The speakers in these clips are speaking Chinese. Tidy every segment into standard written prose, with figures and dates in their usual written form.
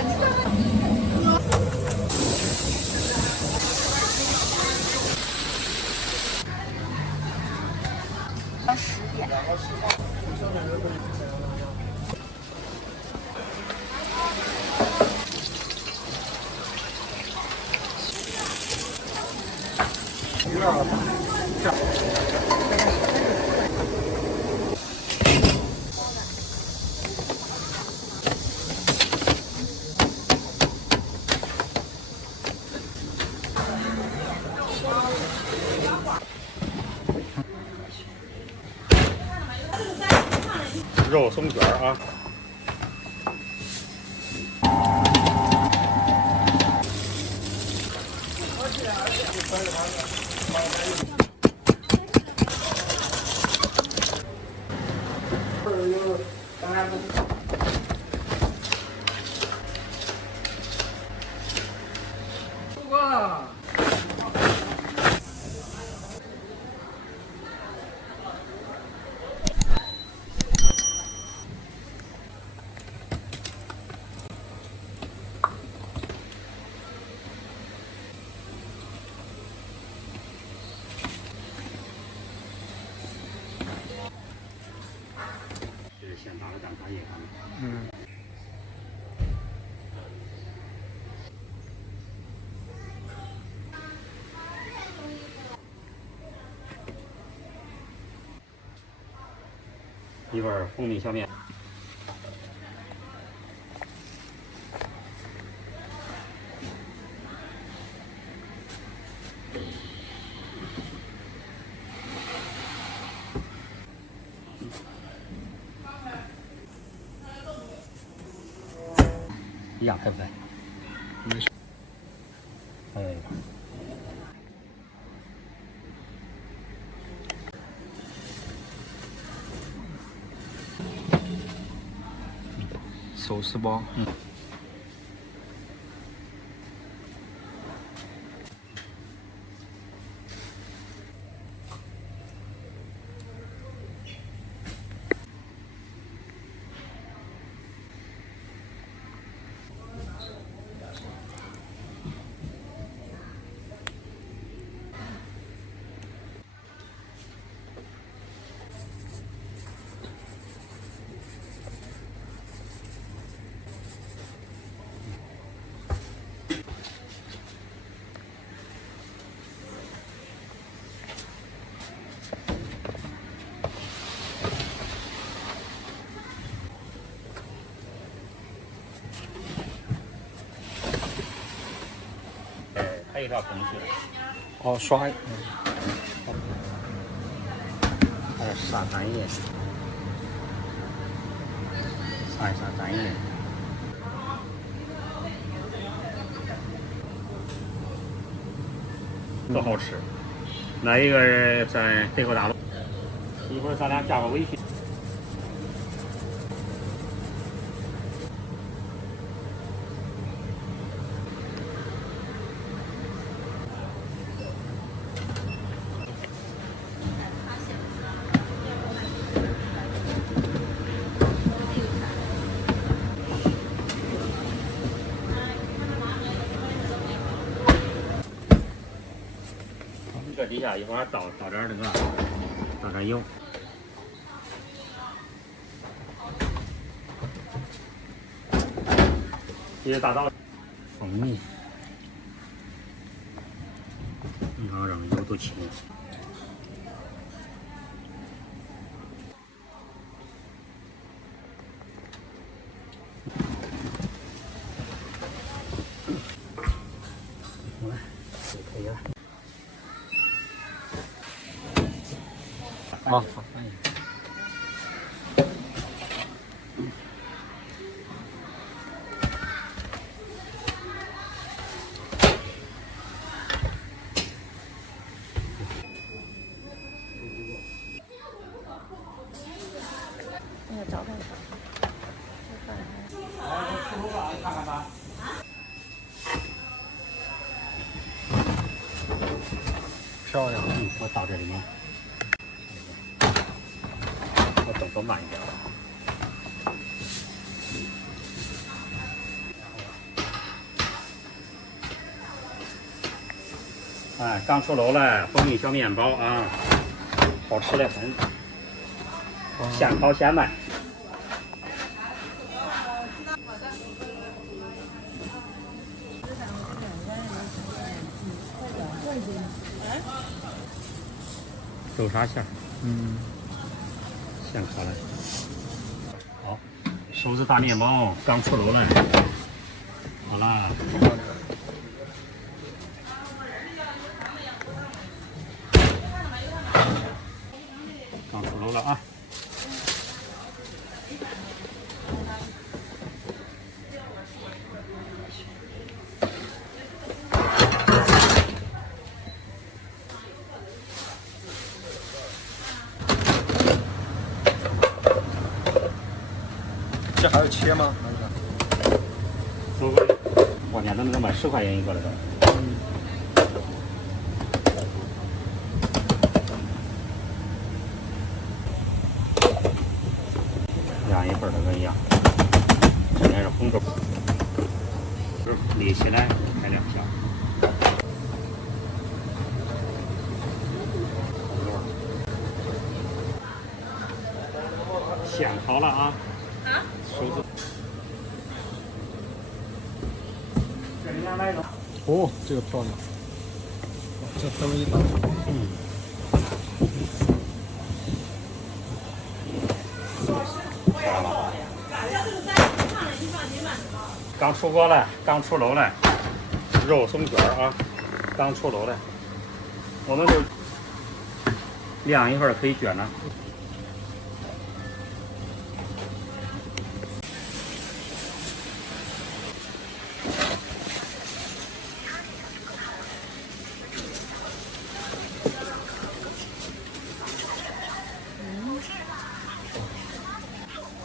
10点。肉松卷啊。哇！这是现打的蛋茶叶啊。嗯。一份蜂蜜小面。一样开不开？没事。哎。寿司包。嗯。还有一条工序。哦，刷。还有撒蛋液，撒一撒蛋液。多好吃！那一个在北口大路，一会儿咱俩加个微信。这底下一会儿倒点那个，倒点油。这些大枣，蜂蜜，你看让油都清。来，就可以了。好。那个找看看。看看吧。漂亮。我倒这里面。我动作慢一点。哎，刚出炉了，蜂蜜小面包啊，好吃的很，现烤现卖。豆沙馅儿，现烤的。好，手指大面包刚出炉了，好啦。刚出炉了啊！这还要切吗？收回来，外面都能卖10块钱一个了都。晾一会儿都跟一样。这边是红豆，立起来开2下。现烤了啊！手指。这里面买的。哦，这个漂亮，这灯一打，刚出锅了，刚出炉了，肉松卷啊，刚出炉了，我们就晾一会儿可以卷了。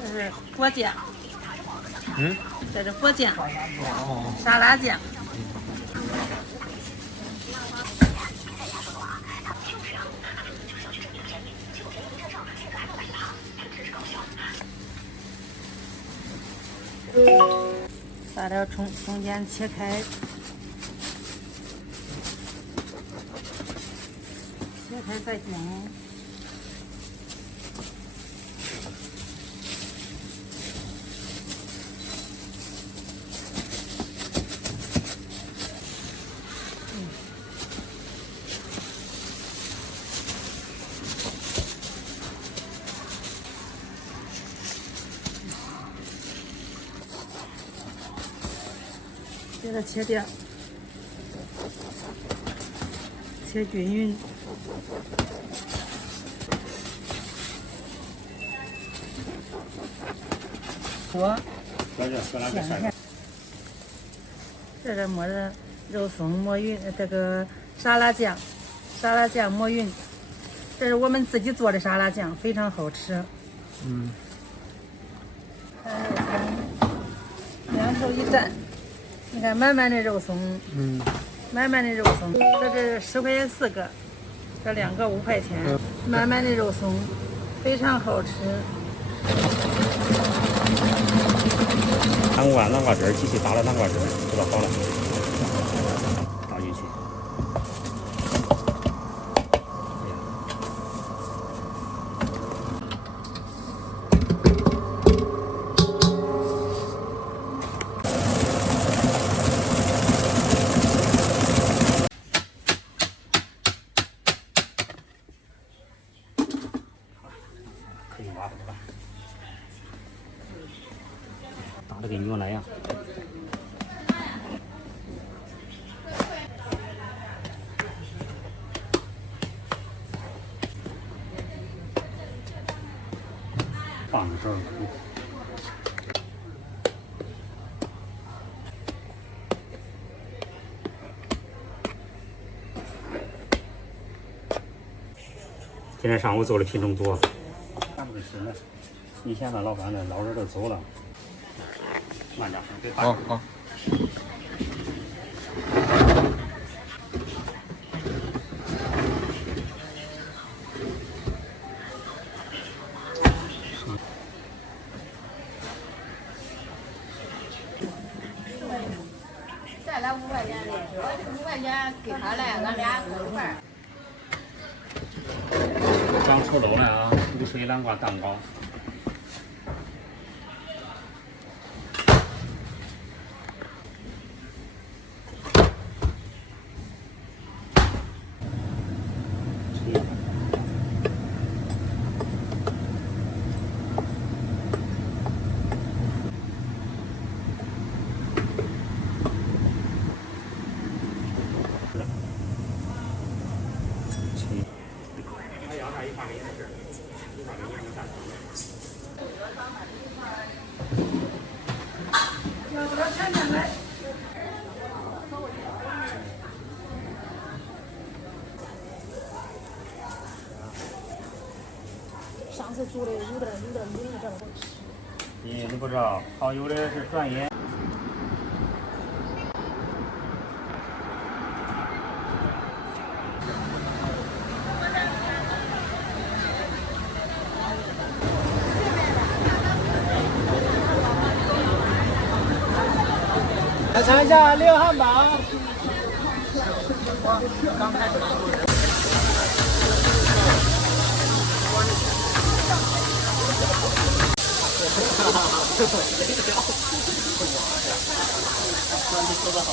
这是果酱，嗯，这是果酱，哦，沙拉酱。把这中间切开，切开再卷。给它切掉，切均匀。锅咸菜，这是抹的肉松抹匀，这个沙拉酱抹匀，这是我们自己做的沙拉酱，非常好吃。两手一蘸。你看满满的肉松，满满的肉松，这是10块钱4个，这2个5块钱，满满的肉松，非常好吃。南瓜汁儿，机器打了南瓜汁儿，这个好了，倒进去。可以挖了吧？打得跟原来一样。放的时候，今天上午做的品种多。咱们是呢，以前的老板呢，老人都走了，慢点，别打。好。再来5块钱的，5块钱给他了，俺俩各一半。刚出炉了啊，无水南瓜蛋糕。上次煮的有点硬，这好吃。你不知道，好有的是专业。来尝一下6汉堡。说得好。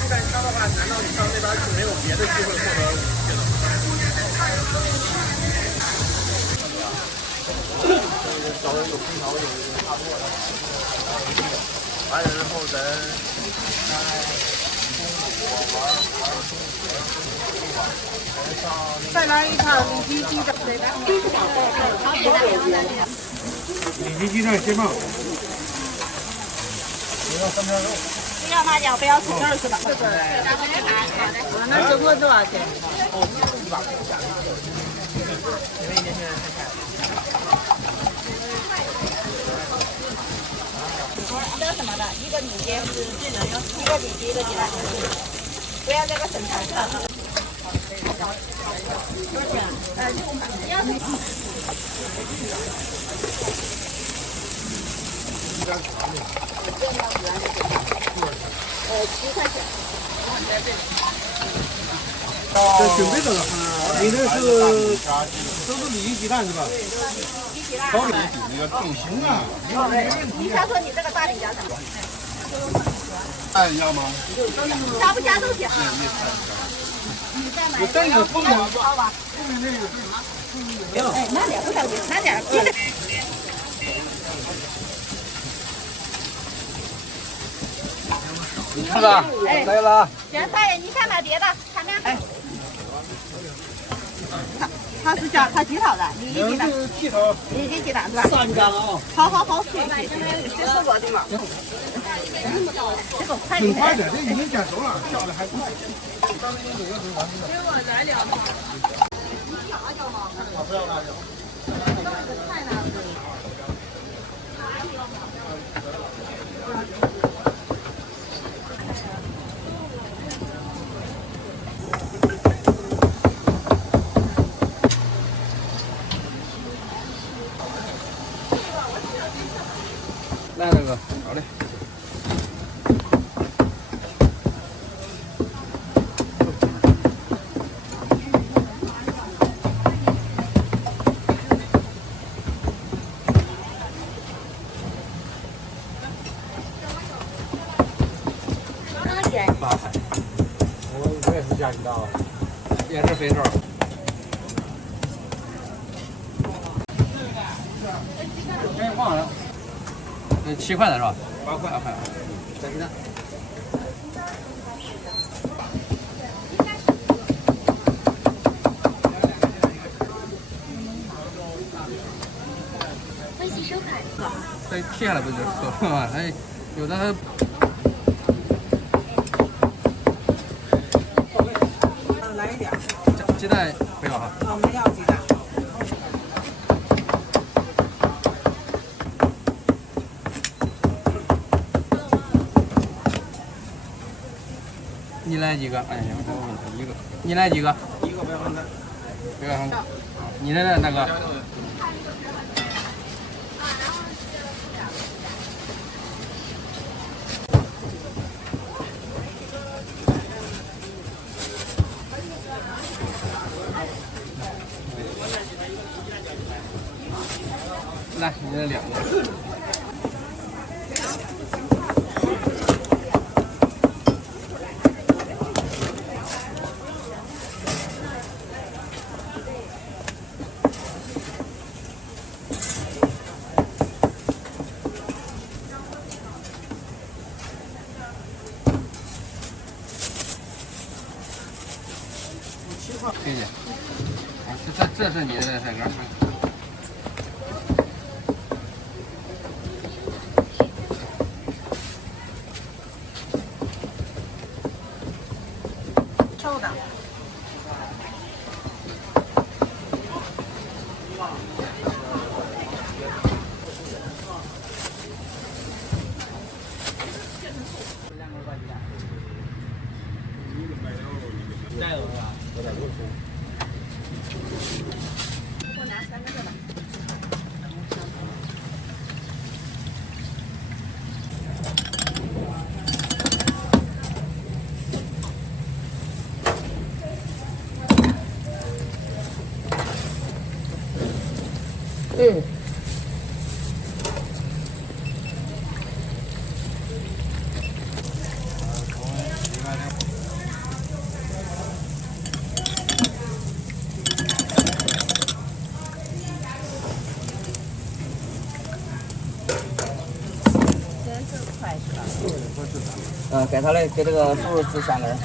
不敢挑的话，难道你上那边就没有别的机会获得武器了吗？稍微有空调有差不多的，完了之后咱再来一盘里脊鸡蛋，里脊鸡蛋蟹棒。不要3片肉。不要麻酱，不要葱儿是吧？是的。那中国多少钱？这什么的，一个里脊，一个里脊，一个鸡蛋，不要这个生菜。多少钱？6块。7块钱。这准备的了，你这是都是里脊鸡蛋是吧？里脊蛋。高里脊那个定型啊。你先说你这个大饼加什么？按一下吗？加不加都行。我带你放吗？好吧。哎，慢点，不着急，慢点，接着。你看了，来了。行，大爷，你再买别的，看看。哎，他是加他几套的？里脊鸡蛋。里脊鸡蛋是吧3张啊。好，去。这是我的嘛。这个快点。快点，这已经煎熟了，烧的还快。给我来2套。你要辣椒吗？我不要辣椒。菜呢？来那个，好嘞。也是加鸡蛋啊，也是肥肉。哎，忘了。7块的是吧？8块。加鸡蛋。这贴下来不就熟了吗？它有的还。来一点。鸡蛋不要哈。没要鸡蛋。你来几个？哎呀，我一个。你来几个？一个不要分开。不要分开。你来呢，大哥？来，你这2个。谢谢。啊，这是你的菜干。瘦的。我拿3个的吧。给他嘞，给这个叔叔吃3根。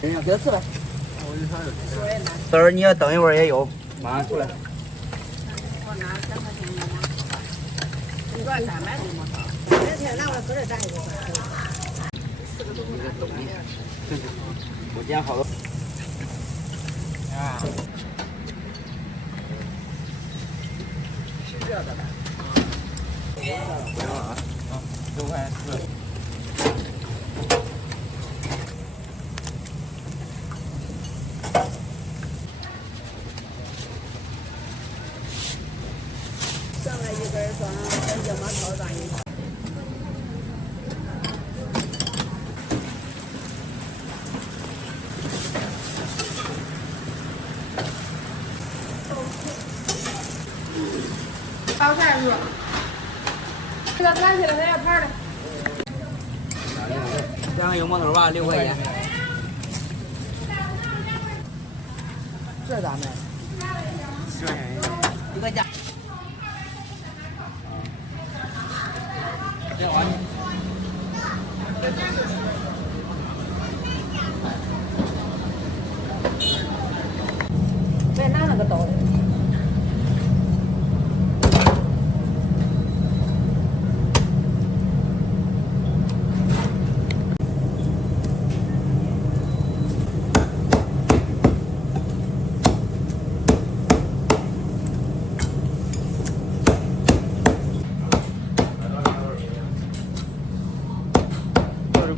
给他吃呗。等会儿你要等一会儿也有，马上出来。我拿3块钱的吗？你多少钱买的吗？那天拿我搁这带一个。我煎好了。啊。是热的吧？不要啊！6块4。上来1根装羊毛套装一。包菜是吧？这个干起来它要泡的。这样有毛头吧？6块钱。这咋卖？10块钱1个价。这玩意。再拿那个刀。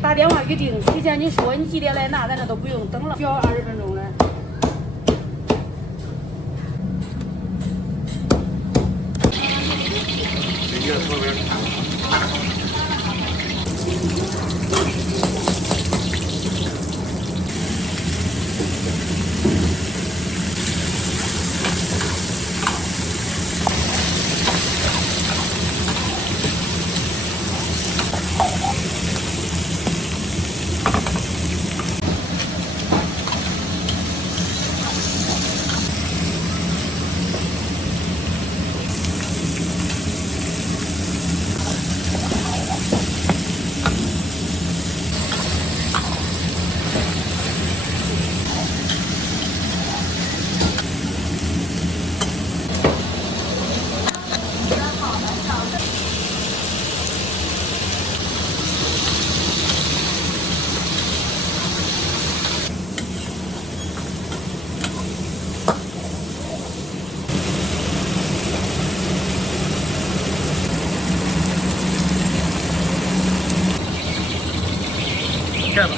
打电话预定，提前你说你几点来拿，咱这都不用等了，只要20分钟了。骗子。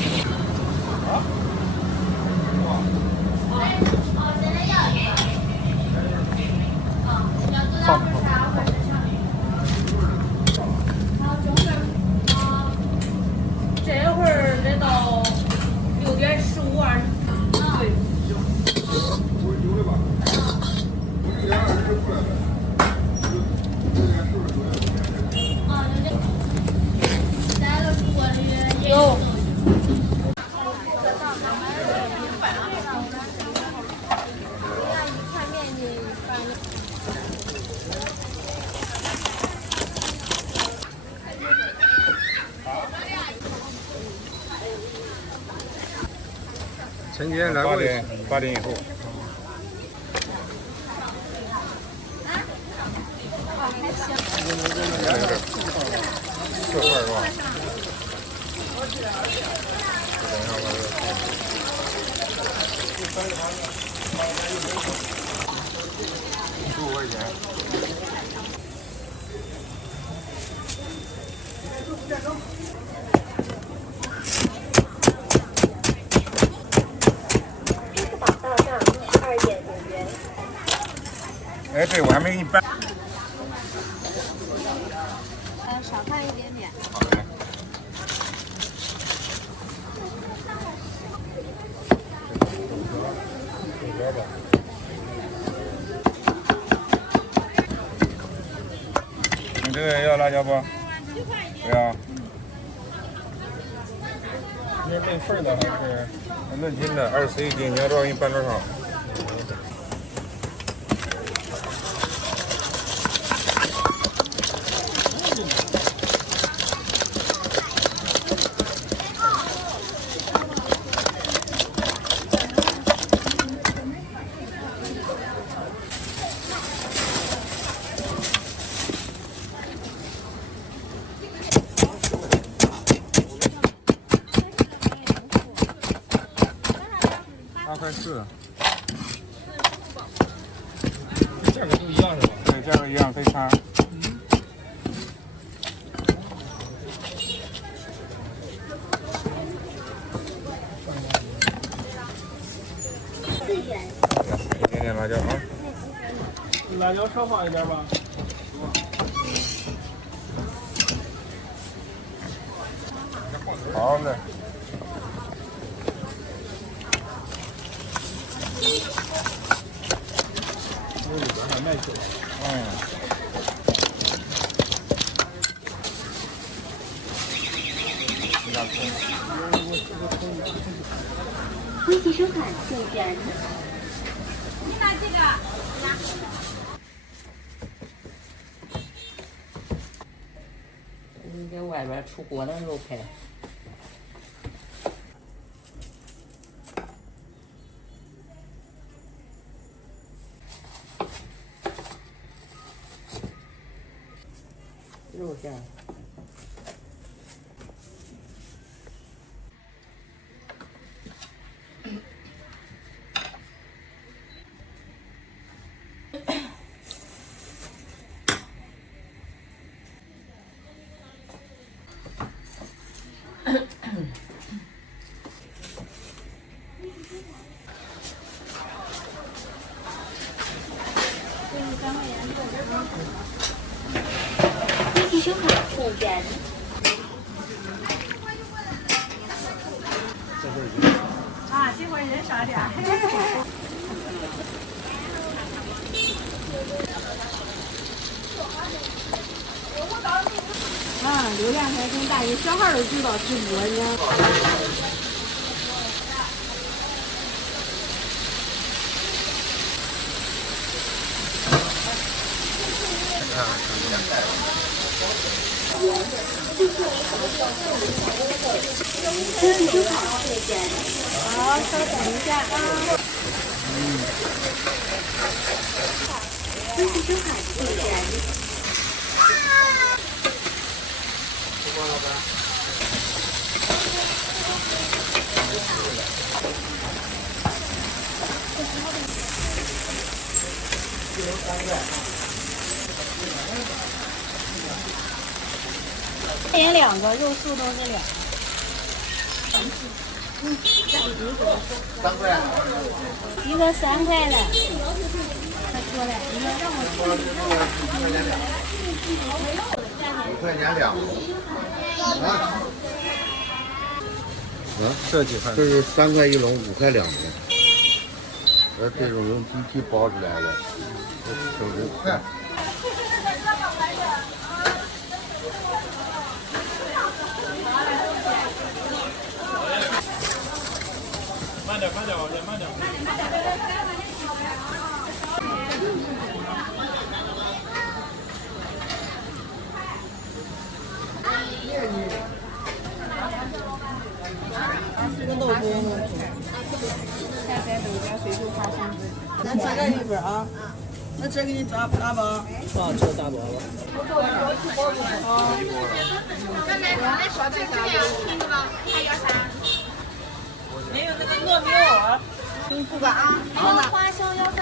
这会儿得到6:15、20。对。有。前几天来过8点以后。这块是吧？15块钱。哎，对，我还没给你办。少看一点点。好嘞。你这个要辣椒不？不要。你是论份的还是？论斤的，24一斤，你要多少给你办多少。8块4，价格都一样是吧？对，价格一样，可以差。一点点辣椒啊。辣椒少放一点吧。好嘞。里边还卖酒。微信收款就选。你拿几个？你在外边出锅的时候拍。肉馅。微信收款就选。啊，这会儿人少点。啊，流量才更大，人小孩都知道直播呢。好，稍等一下啊。点2个，肉素都是2个。3块。一个3块的，太多了，你们让我5块钱2个。这几块？这是3块1笼，5块2笼。这种用机器包出来的，省得快。慢点，往这慢点。咱这个一份啊，那这给你抓大包。啊，这大包了。没有那个糯米藕。不管啊，花生要36，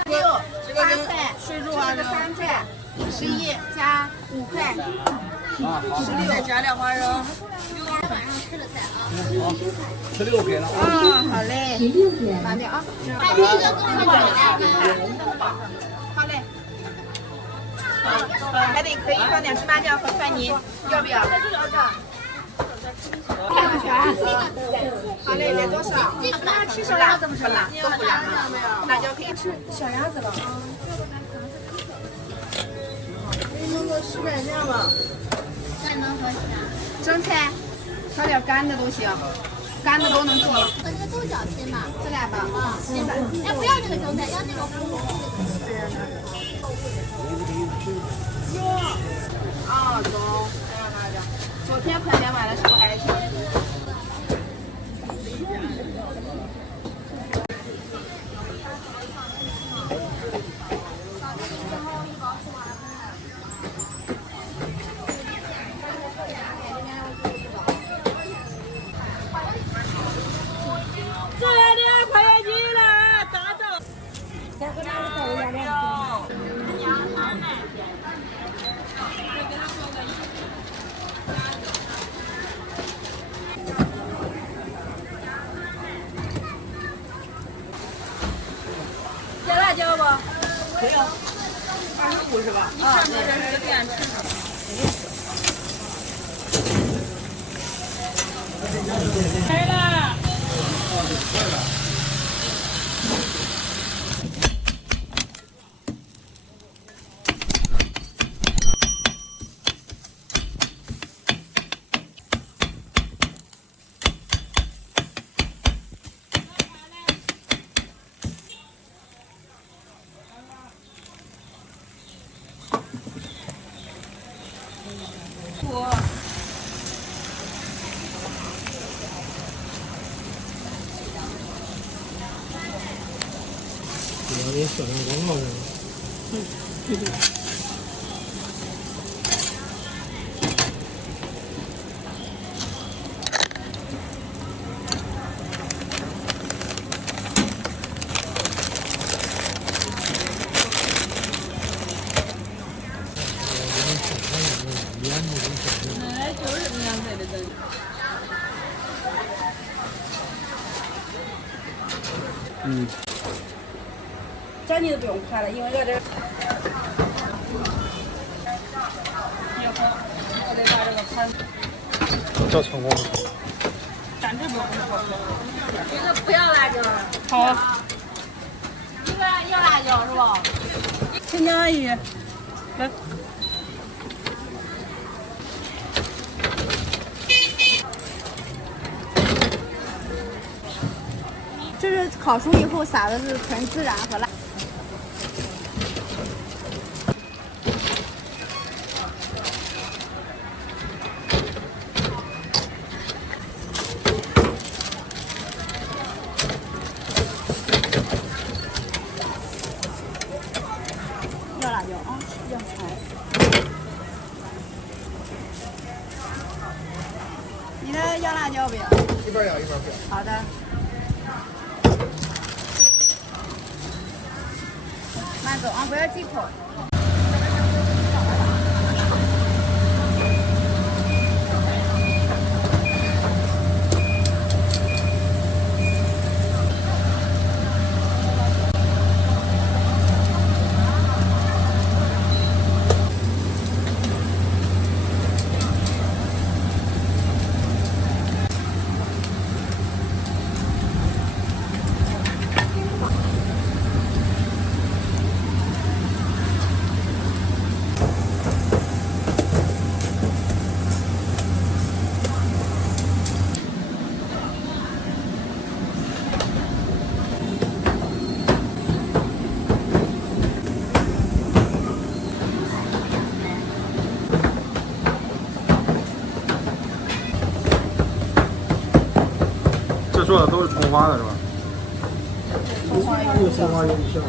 这个8块，水煮这个3块，11加5块，16再加2花生。晚上吃的菜啊。吃6给了。啊，好嘞，拿掉啊。把这个给我好嘞。还得可以放点芝麻酱和蒜泥，要不要？好嘞，来多少？那吃小鸭子不吃辣？都不辣啊。辣椒可以吃小鸭子了啊。弄个10块钱吧。蒸菜，炒点干的都行，干的都能做。我这个豆角切嘛，这俩吧，啊，切吧。哎，不要这个蒸菜，要那个红红的。啊，中。昨天盆莲买的时候还行。加辣椒不？没有。25是吧？啊，对，随便吃。来了。我给小亮广告去了。这你都不用看了，因为在这。我得把这个盘。这成功了。咱这不用做。这个不要辣椒。好。这个要辣椒是吧？请江阿姨，来。烤熟以后撒的是纯孜然和辣。要辣椒啊，要你的要辣椒不要？一边要一边不要。好的。慢走啊，不要忌口。这做的都是葱花的是吧？有葱花有馅。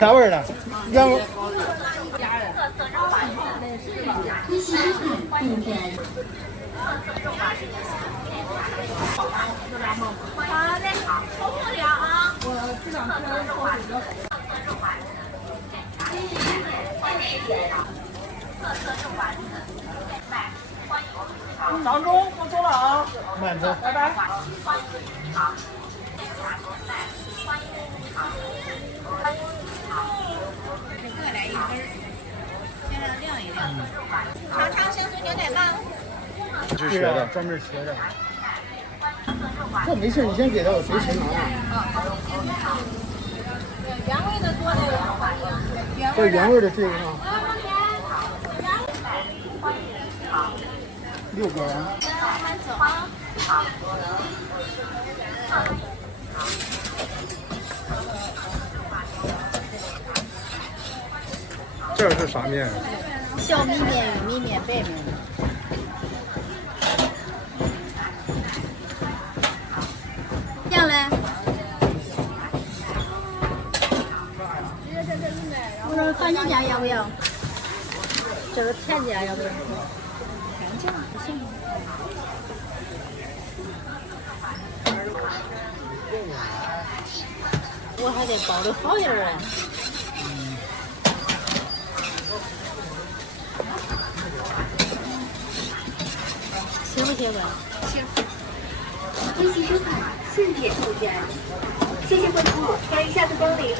啥味儿的？原味。好嘞，重复点啊。我这两天肉丸子。掌中，我走了啊，慢走，拜拜。各来一根儿，先让晾一晾。尝尝香酥牛奶棒。是学的，专门学的。这没事，你先给他，我随时拿。原味的多的，这原味的这个啊。6根啊。慢慢走啊。这是啥面？小米面、玉米面、白面。酱嘞？我说番茄酱要不要？这个甜酱要不要？甜酱不行。我还得包的好一点儿。行不行吧？行。微信收看4点后见，谢谢关注，欢迎下次光临。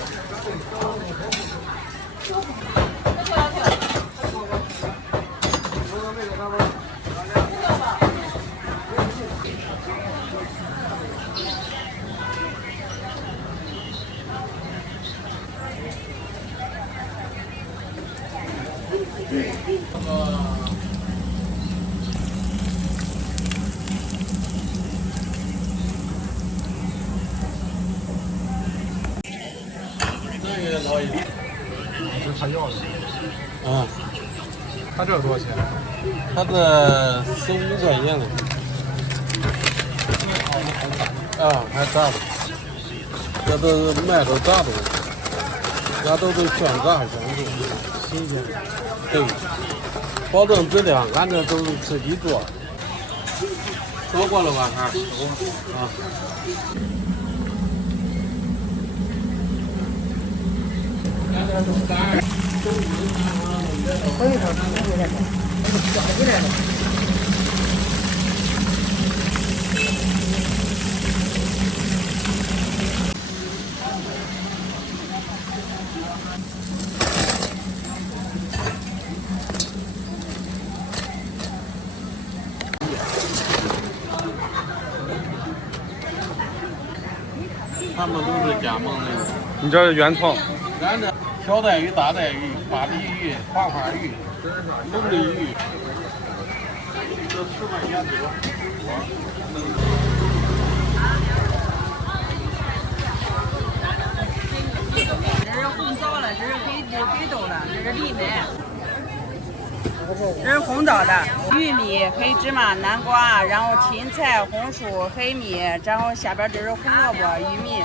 是他要的。啊，他这多少钱？他这15块钱的。啊，还炸的，这都是卖都炸的，那都是现炸现做，新鲜。对，保证质量，俺这都是自己做。说过了吧？啊，啊。他们都是加盟的。你这是原创。咱这小带鱼、大带鱼、巴黎鱼、黄花鱼、龙利鱼，这10块钱这个。这是红枣了，这是黑豆了，这是藜麦。这是红枣的，玉米、黑芝麻、南瓜，然后芹菜、红薯、黑米，然后下边这是红萝卜、玉米，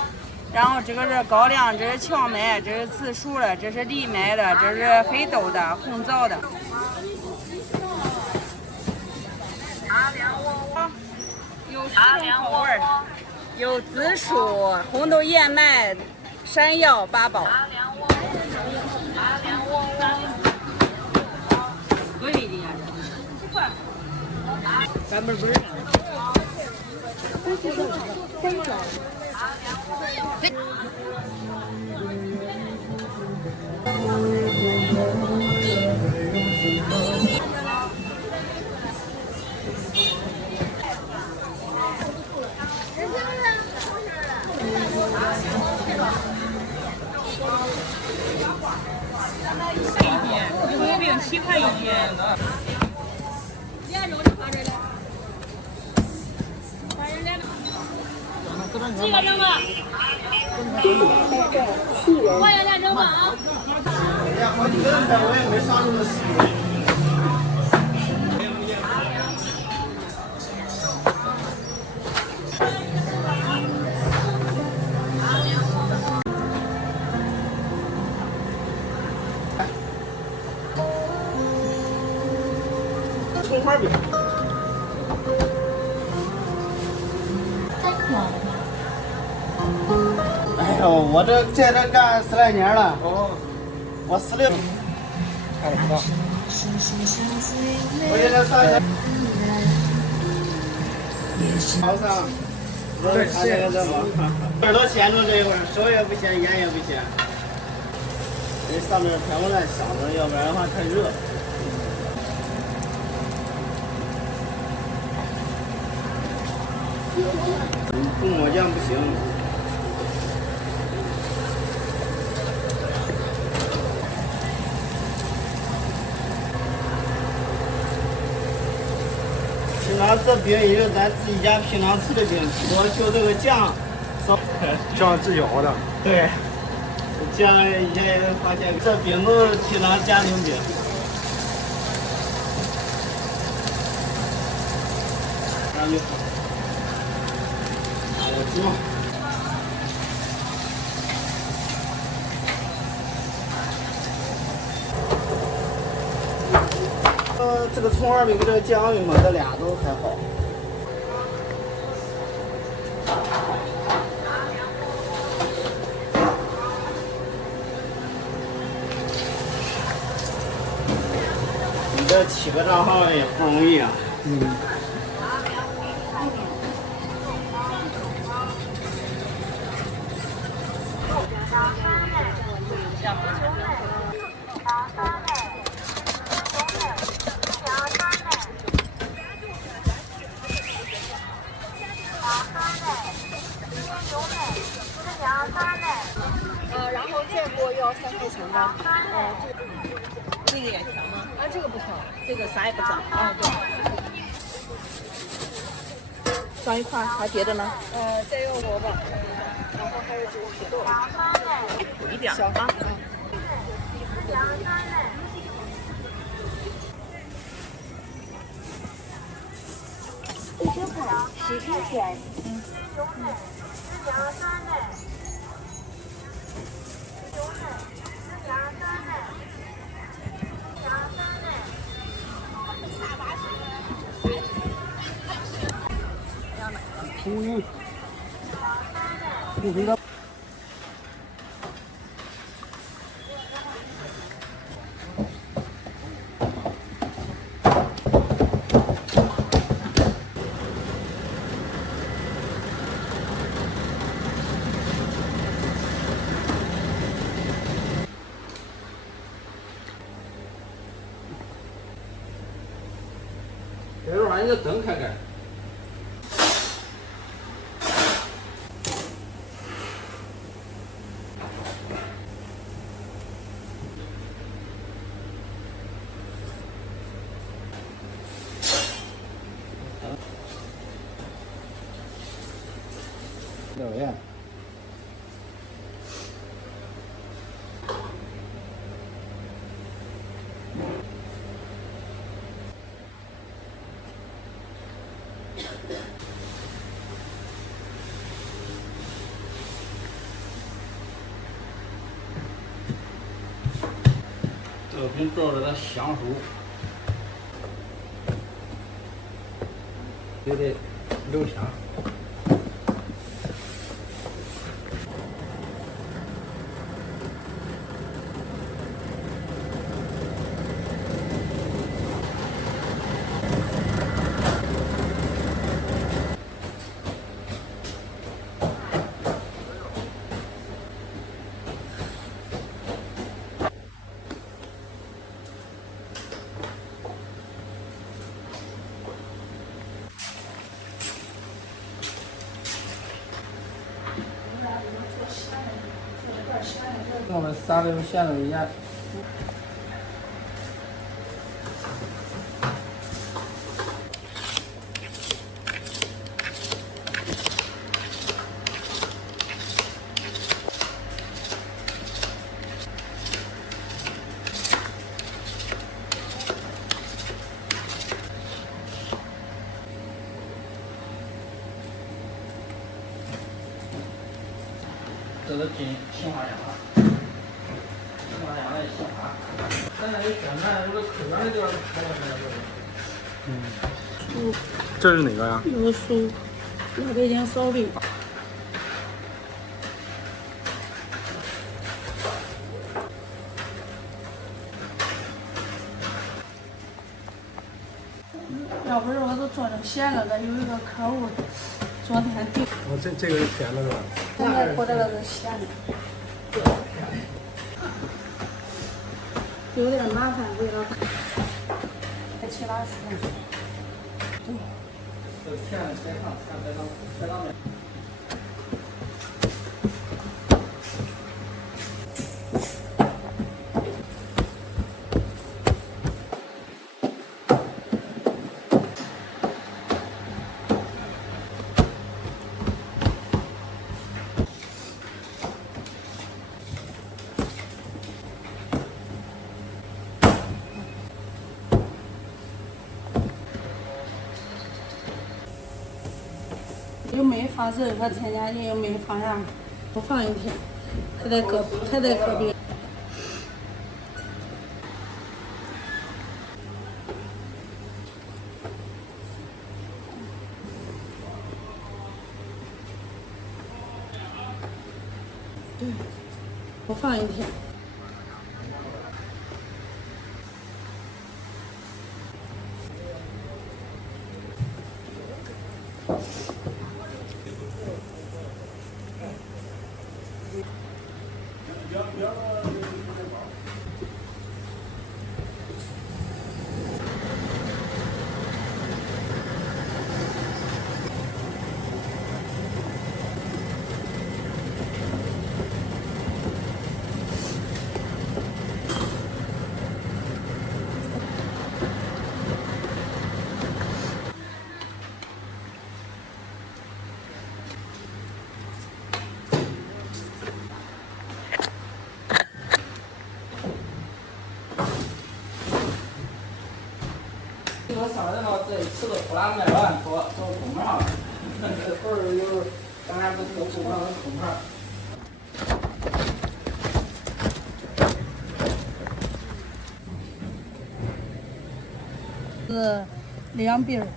然后这个是高粱，这是荞麦，这是紫薯的，这是藜麦的，这是黑豆的，红枣的。有4种口味，有紫薯、红豆燕麦、山药、八宝。干本本牛肉饼7块1斤。几个整吧？我也来整吧啊！哎呀，好几个人在，我也没啥那么事。葱花饼。哎呦，我这在这干10来年了。哦。我46。看着不大。我现在上学。早上。对，是这么。耳朵咸着这一会儿，手也不咸，眼也不咸。这上面天不来香着，要不然的话太热。不抹酱不行。平常这饼也就咱自己家平常吃的饼，我就这个酱，酱自己熬的。对，酱以前也发现这饼都是平常家庭饼。那就好。我煮。这个葱花饼跟这个酱饼嘛，这俩都还好。你这起个账号也不容易啊。然后这锅要3块钱的。这个也调吗？啊，这个不调，这个啥也不调。啊，对。装一块，还别的呢？再有萝卜。然后还有这个土豆，苦一点啊。1块10元。这会儿把你的灯开开。6元。这个饼照着它香酥，也得留香。我们撒的咸了盐。这是进新华阳了，新华阳的新华。咱那里宣传有个口感的地方，开到那个。这是哪个呀？有酥，老北京烧饼。要不是我都做成咸了的，有一个客户昨天订。哦，这个是甜的是吧？现在过这个是咸的。有点麻烦，为了其他事情。这甜的再上，再上面。又没放任何添加剂，又没放啥，不放一天，还得搁冰。对，不放一天。这吃的苦辣面软，说都苦面了，或者就是当然不苦苦面和苦面。是两边儿，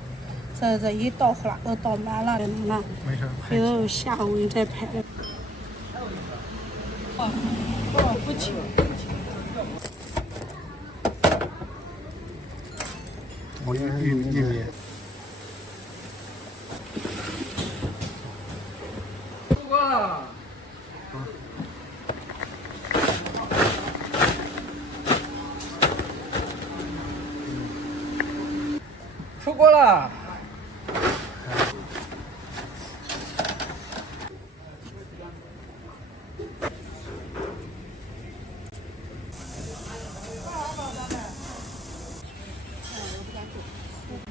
这一倒火都倒满了的呢。没事。回头下午你再拍的。不轻。我玉米。出锅了。出锅了。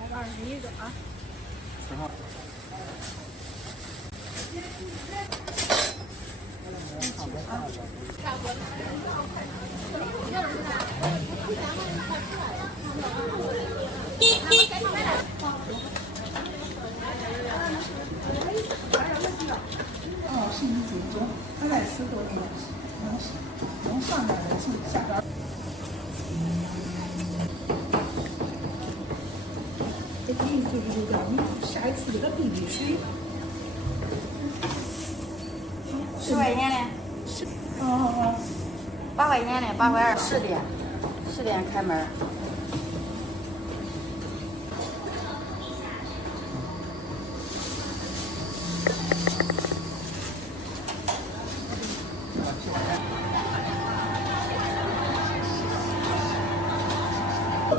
21个啊。10号。是一组中240多天，从上边的进下边。这等于就是要你下一次这个必须。10块钱的。8块钱的，8块2，10点开门。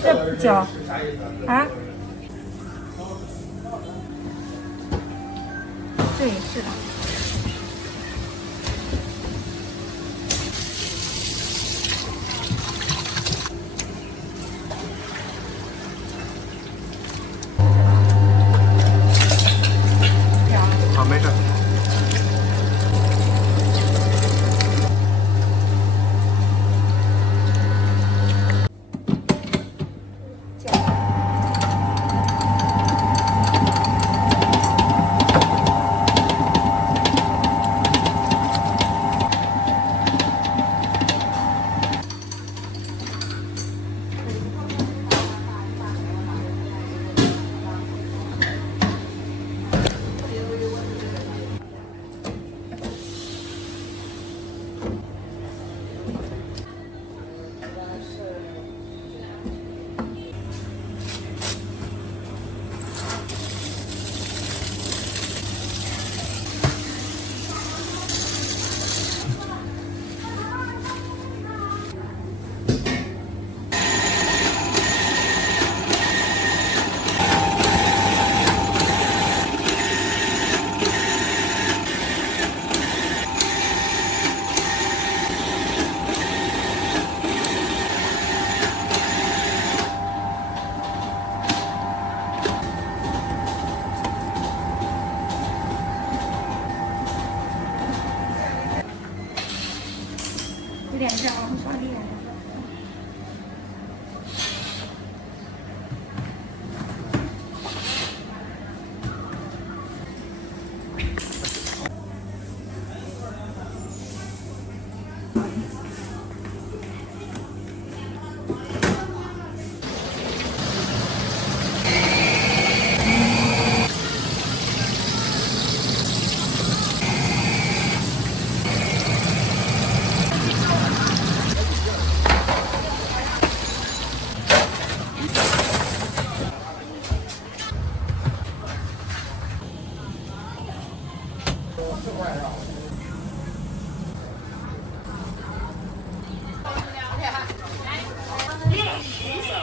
这不叫啊？对，是的。好，没事。有点热啊，稍微。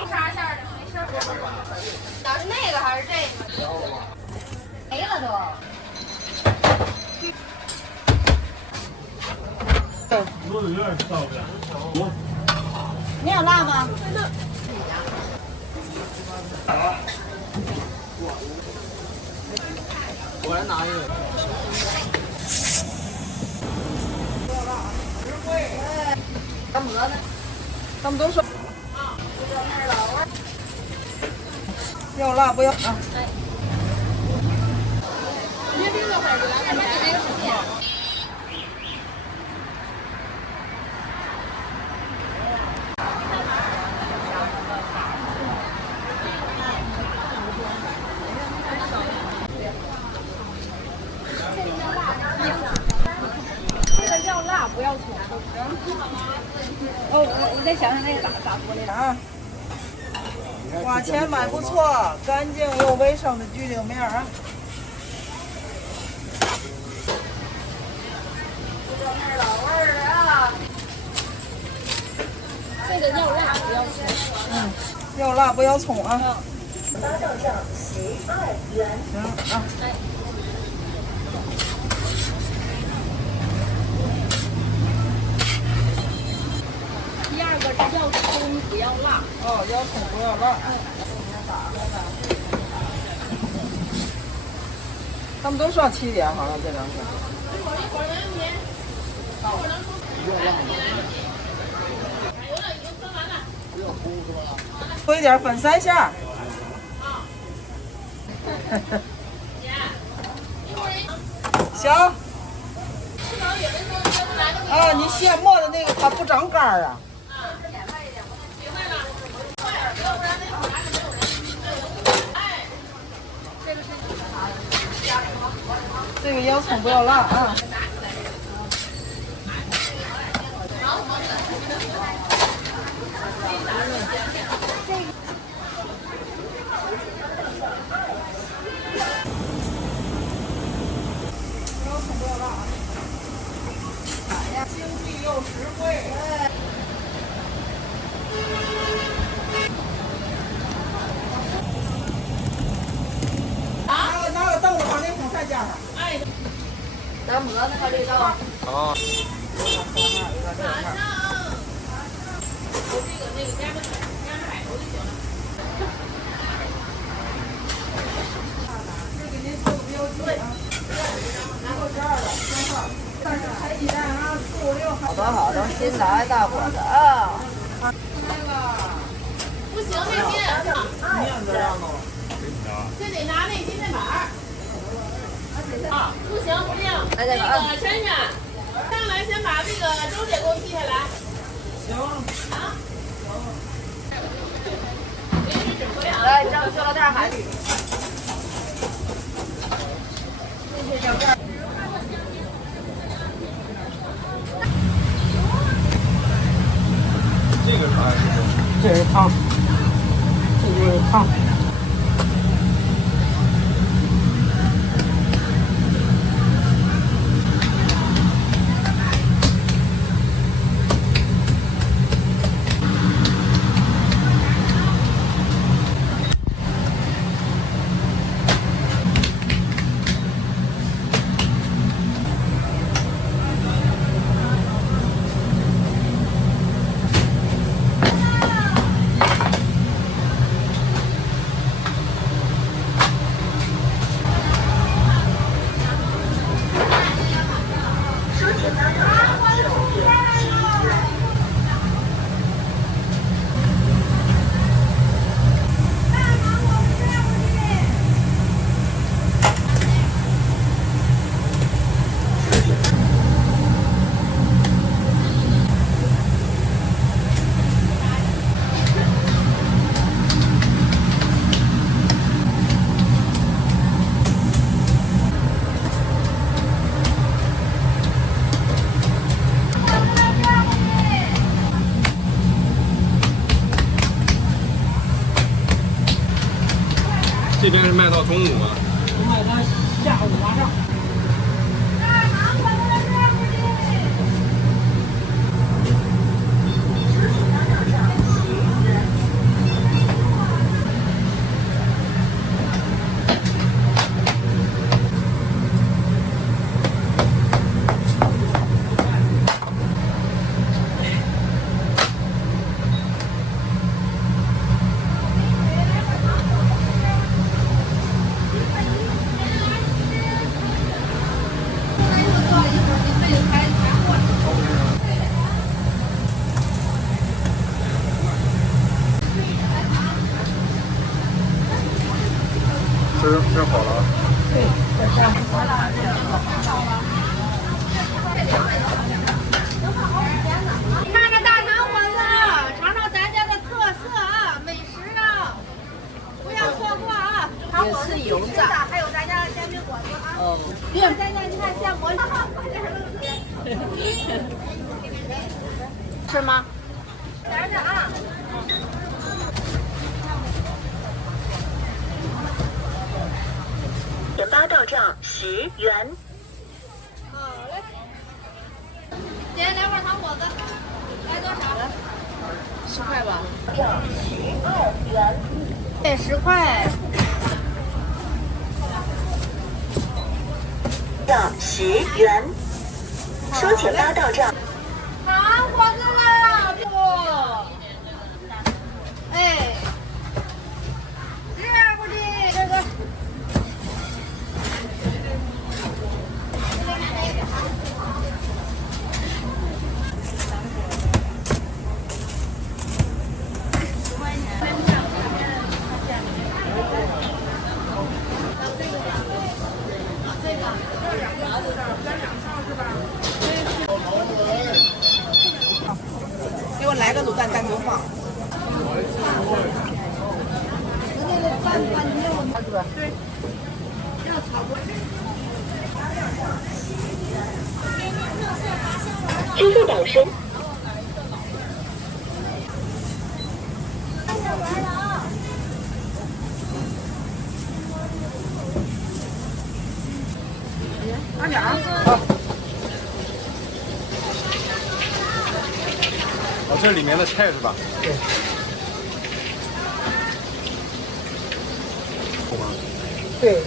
啥馅儿的？没事儿。要是那个还是这个？没了都。你有辣吗？我来拿一个。干么呢？他们都说。要辣不要啊？这个要辣不要葱。哦，我再想想那个咋说的啊。花钱买不错，干净又卫生的焗溜面啊。这个要辣不要葱。要辣不要葱啊。八道账12元。行啊。第二个是要葱不要辣。哦，要葱不要辣。他们都上7点好像这两天。多一点分3下。行。啊，你现磨的那个它不长干儿啊。这个要葱不要辣啊。经济又实惠。拿个凳子把那红菜加上。哎。咱磨那个绿豆。啊。这给您做个标记啊。12的3号，但是海鸡蛋啊，4、5、6。好的好的，新来大伙的啊。不行，那面子让弄。这得拿那金线板儿。啊，不行不行，那个珊珊，上来先把这个周姐给我记下来。行。啊。来，这个塑料袋海里。这小盖。这个啥？这是汤，这就是汤。这边是卖到中午吗？卖到下午晚上。这好了。对，这上好了。看着大肠伙子，尝尝咱家的特色啊，美食啊，不要错过啊！肠伙子油炸，还有咱家的煎饼果子啊。哦。咱家你看现磨。吃吗？点点啊。8到账10元。好嘞。姐，2碗糖果子，来多少？10块吧。要12元。对，10块。要10元。收钱8到账。糖果子啦，不？哎，这不的这个。给我来个卤蛋单独放。对，要炒过。支付宝声。慢点啊！哦，这里面的菜是吧？对。够吗？对。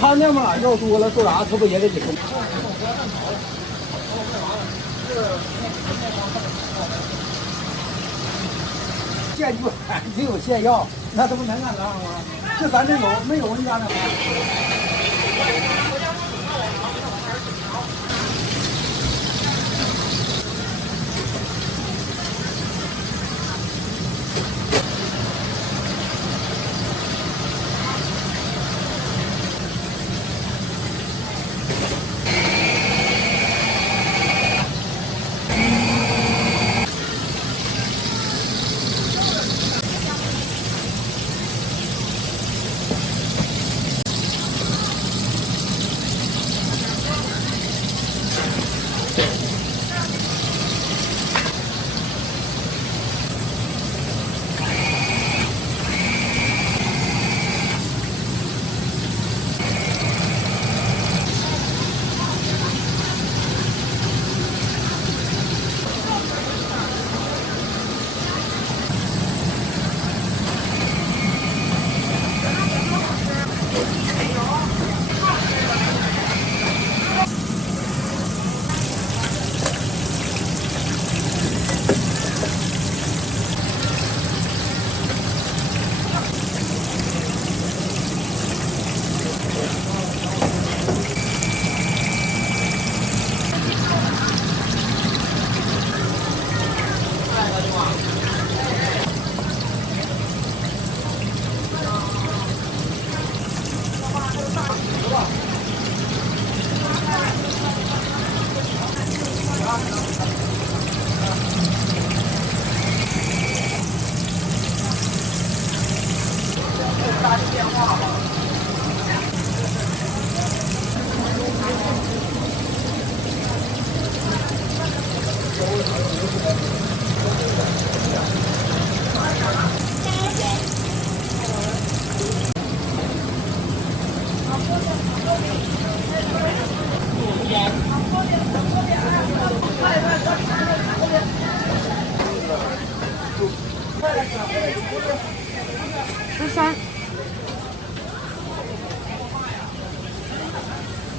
他那么肉多了，做啥他不也得给分？现做只有现要，那他不能干啥吗？这咱这有没有人家那玩意儿？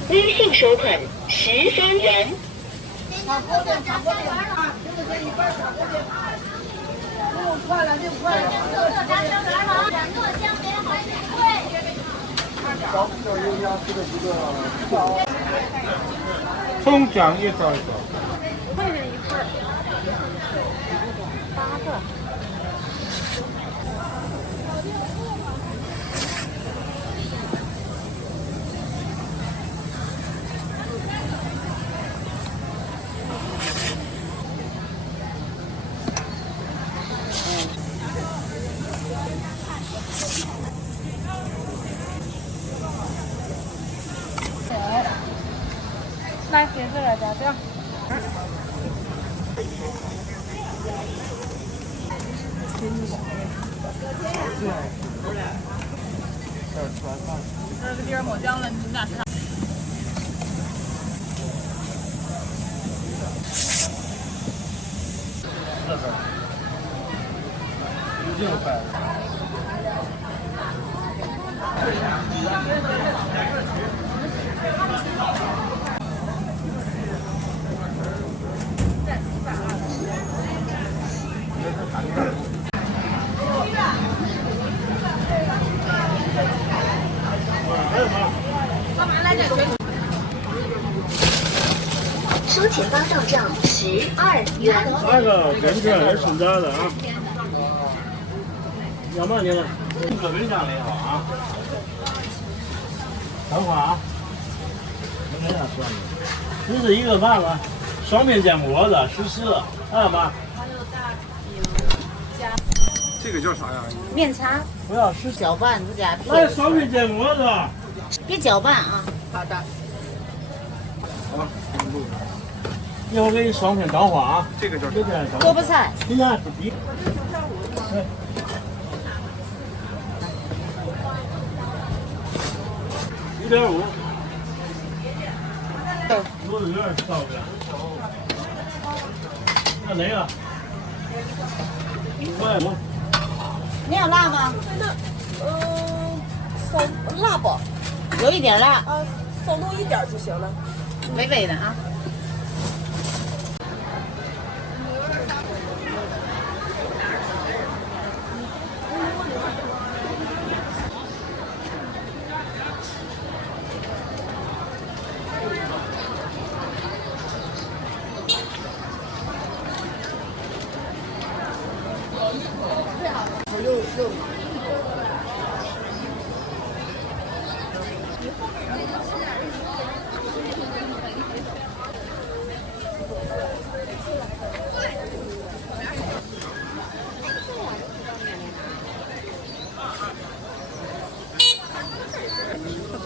微信收款13元。炒锅饼，炒锅饼啊，15钱一份炒锅饼，6块了，6块了。2个香饼好，2个贵。葱姜一勺一勺。来，给这来点这。这个地儿抹酱了，你们俩吃啥？已经开了。收钱包到账12元。那个跟着也是存在的啊。要嘛你了，这个微酱的好啊。等会儿啊，没给他说呢。这是一个嘛嘛，双面煎锅子，14了，妈。这个叫啥呀？面茶不要吃搅拌这家来双面煎锅子。别搅拌啊。好的。好，一会儿给你双片刀花啊。这个叫啥？萝卜菜。今天是比。1.5。卤子有点少不了。那哪个？5块5。你要辣吗？稍辣不？有一点辣。啊，稍浓一点就行了。微微的啊。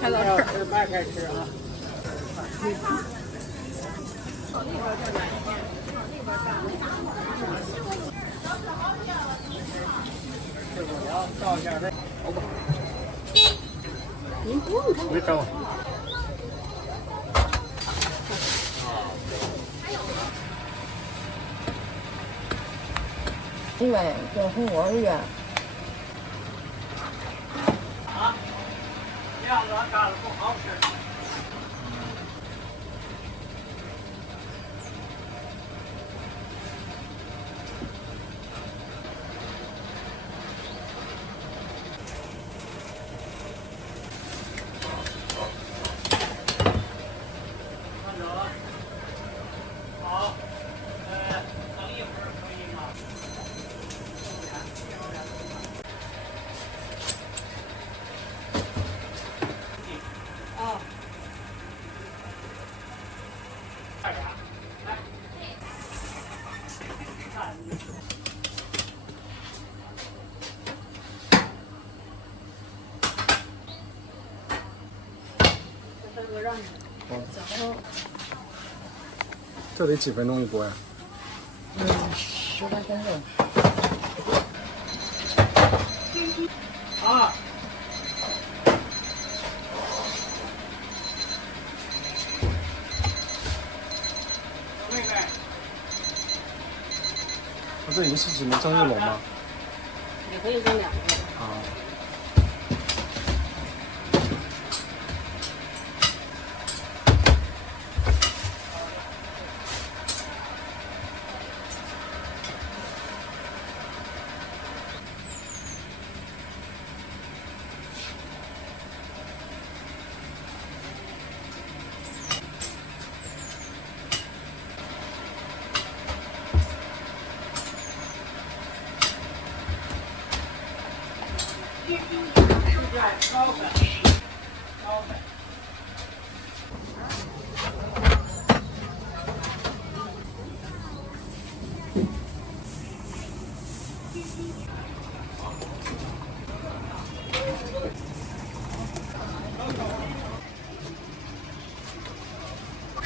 开到这儿，迈开吃啊。照一下这。您不用看。没照。1元跟红锅1元。啊，样子干的不好吃。这得几分钟一锅呀？10来分钟。啊。这一次只能蒸1笼吗？也可以蒸2个。啊。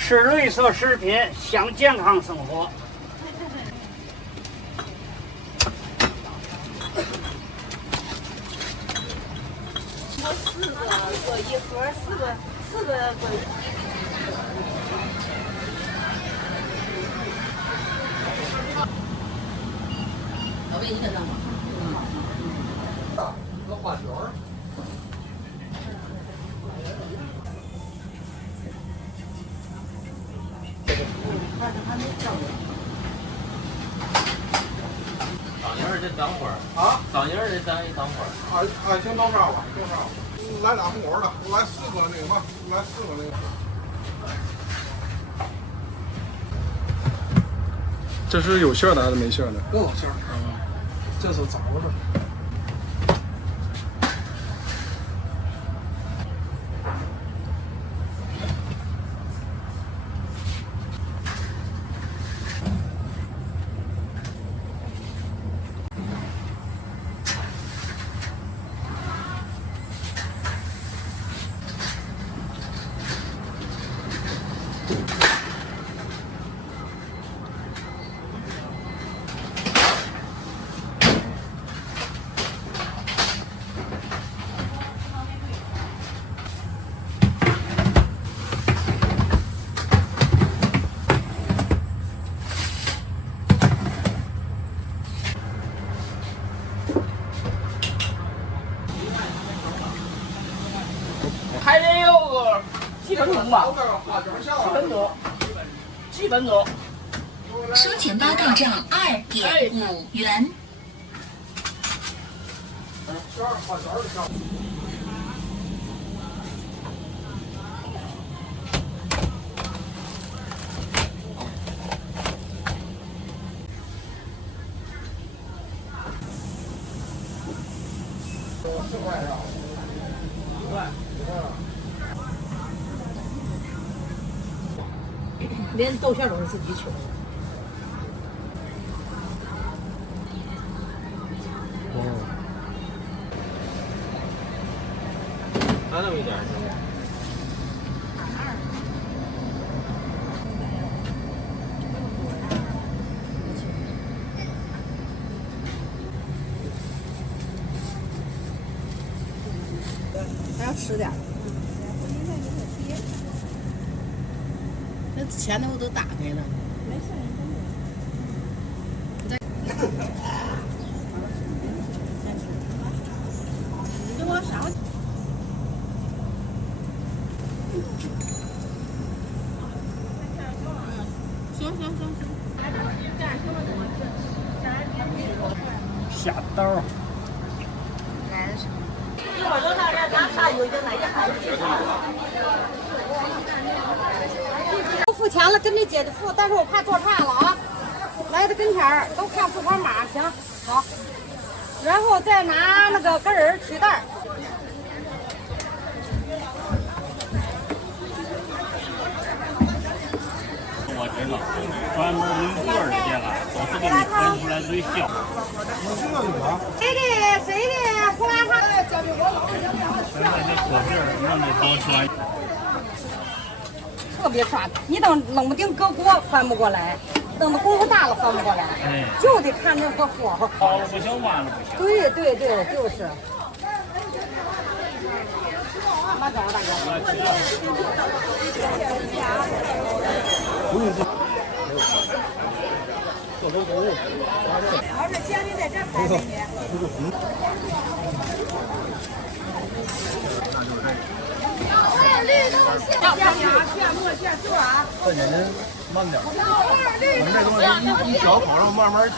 吃绿色食品，享健康生活。我4个做一盒，4个做。老魏，你看上吗？那花卷儿。当营儿得等会儿啊，当营儿得等会儿。行，到这儿吧，到这儿吧。来俩红果的，来4个那个嘛，来4个那个。这是有馅的还是没馅的？有馅儿，这是枣的。还得有个几分钟吧，7分钟，7分钟。收钱包到账2.5元。4块呀？5块。连豆馅都是自己取的。还那么一点。还要吃点。那前头都打开了。没事，你再。你给我上。行。下刀。都付钱了，跟着姐姐付，但是我怕做差了啊。来到跟前儿都看付款码，行，好。然后再拿那个根儿取袋。我知道，专门领队的这个都是给你分出来最小。谁的胡辣汤？现在这火劲儿让你多穿。特别刷，你等冷不丁搁锅翻不过来，等的功夫大了翻不过来，就得看那个火候。好了不行，慢了不行。对，就是。慢点，大哥。做周服务。我这奖励在这摆着呢。这您慢点，我们这东西一小口，然后慢慢嚼。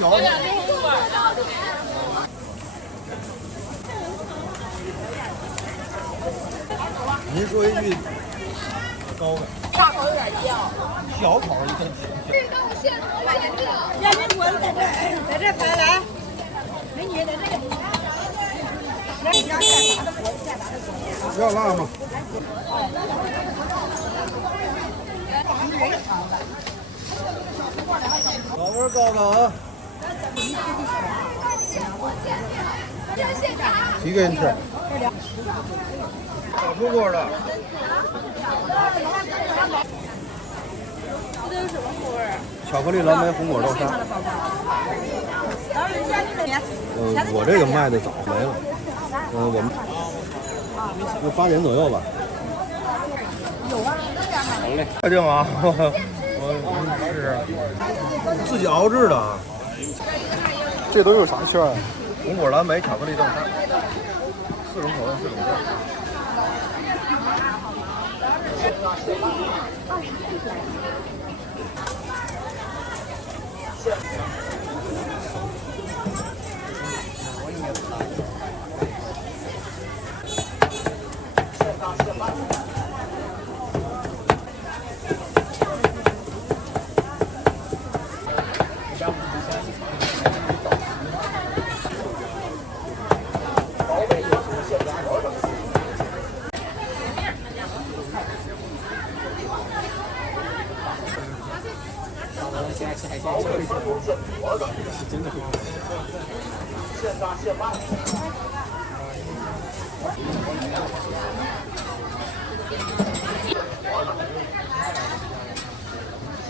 您说一句高的，大口有点焦，小口一个。燕京锅在这摆来，美女在这里。来，要辣吗？老味高的啊！几个人吃？小出锅的。这都是什么口味？巧克力蓝莓红果豆沙。我这个卖的早没了。我们就8点左右吧。好嘞，快定啊！我试试，自己熬制的啊。这都有啥馅儿？红果蓝莓巧克力豆沙，4种口味，4种馅。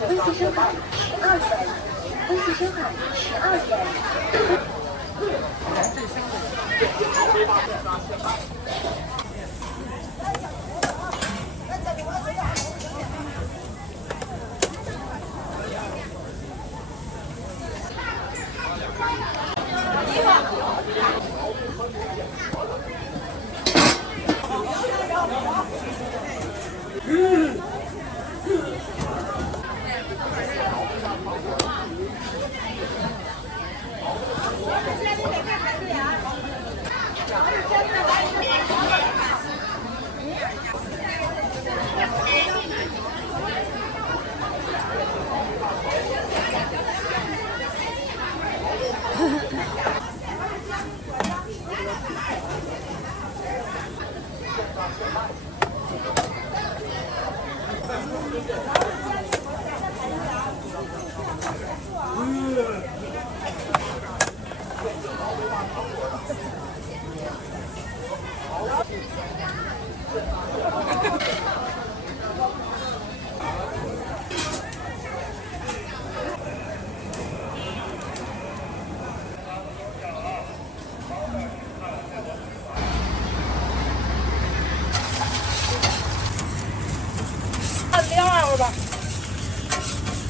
温习生海12元，温习生海12元。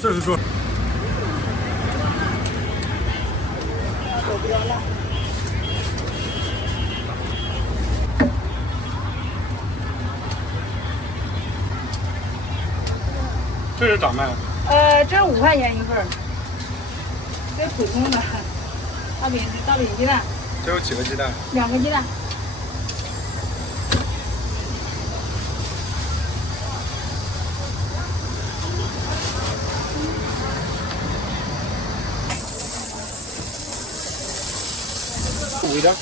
这是做。这是咋卖？这是5块钱一份儿，这普通的大饼鸡蛋。这有几个鸡蛋？2个鸡蛋。5的。啊，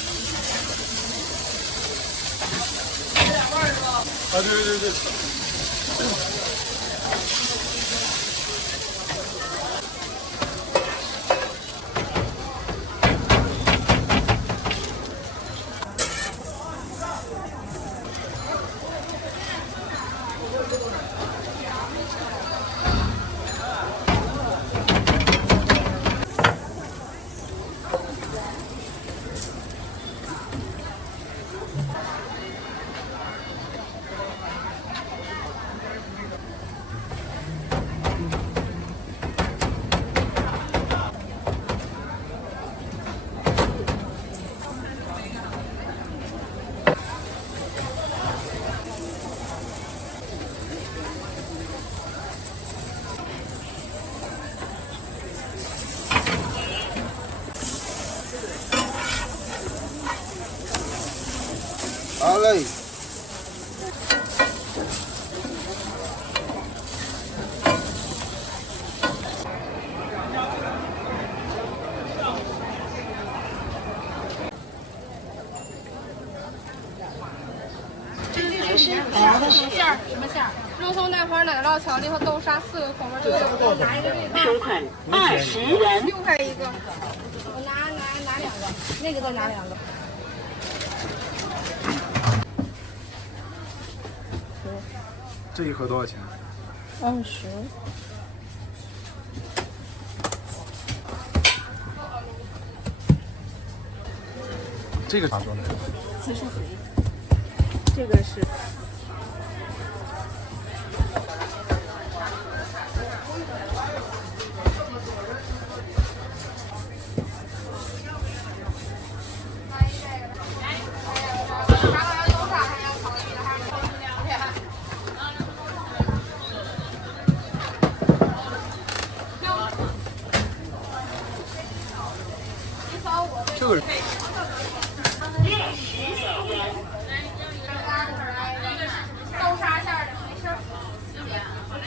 对。好嘞。儿？什么馅儿？肉松蛋黄奶酪巧克力和豆沙4个口味都有。拿一个这个。收款20元。6块一个。我拿2个，那个再拿2个。这一盒多少钱？20。这个咋说呢？40回。这个是。这个。豆沙馅的，没事。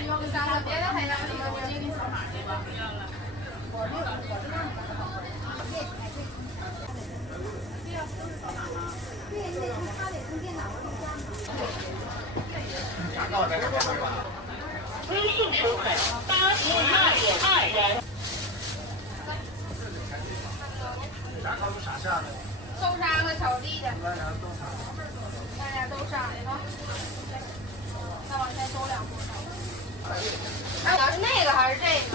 用3个，别的还要1个，我给你扫码去吧。微信收款82.2元。豆沙和巧克力的。来点豆沙啊。再往前收2步。哎，要是那个还是这个？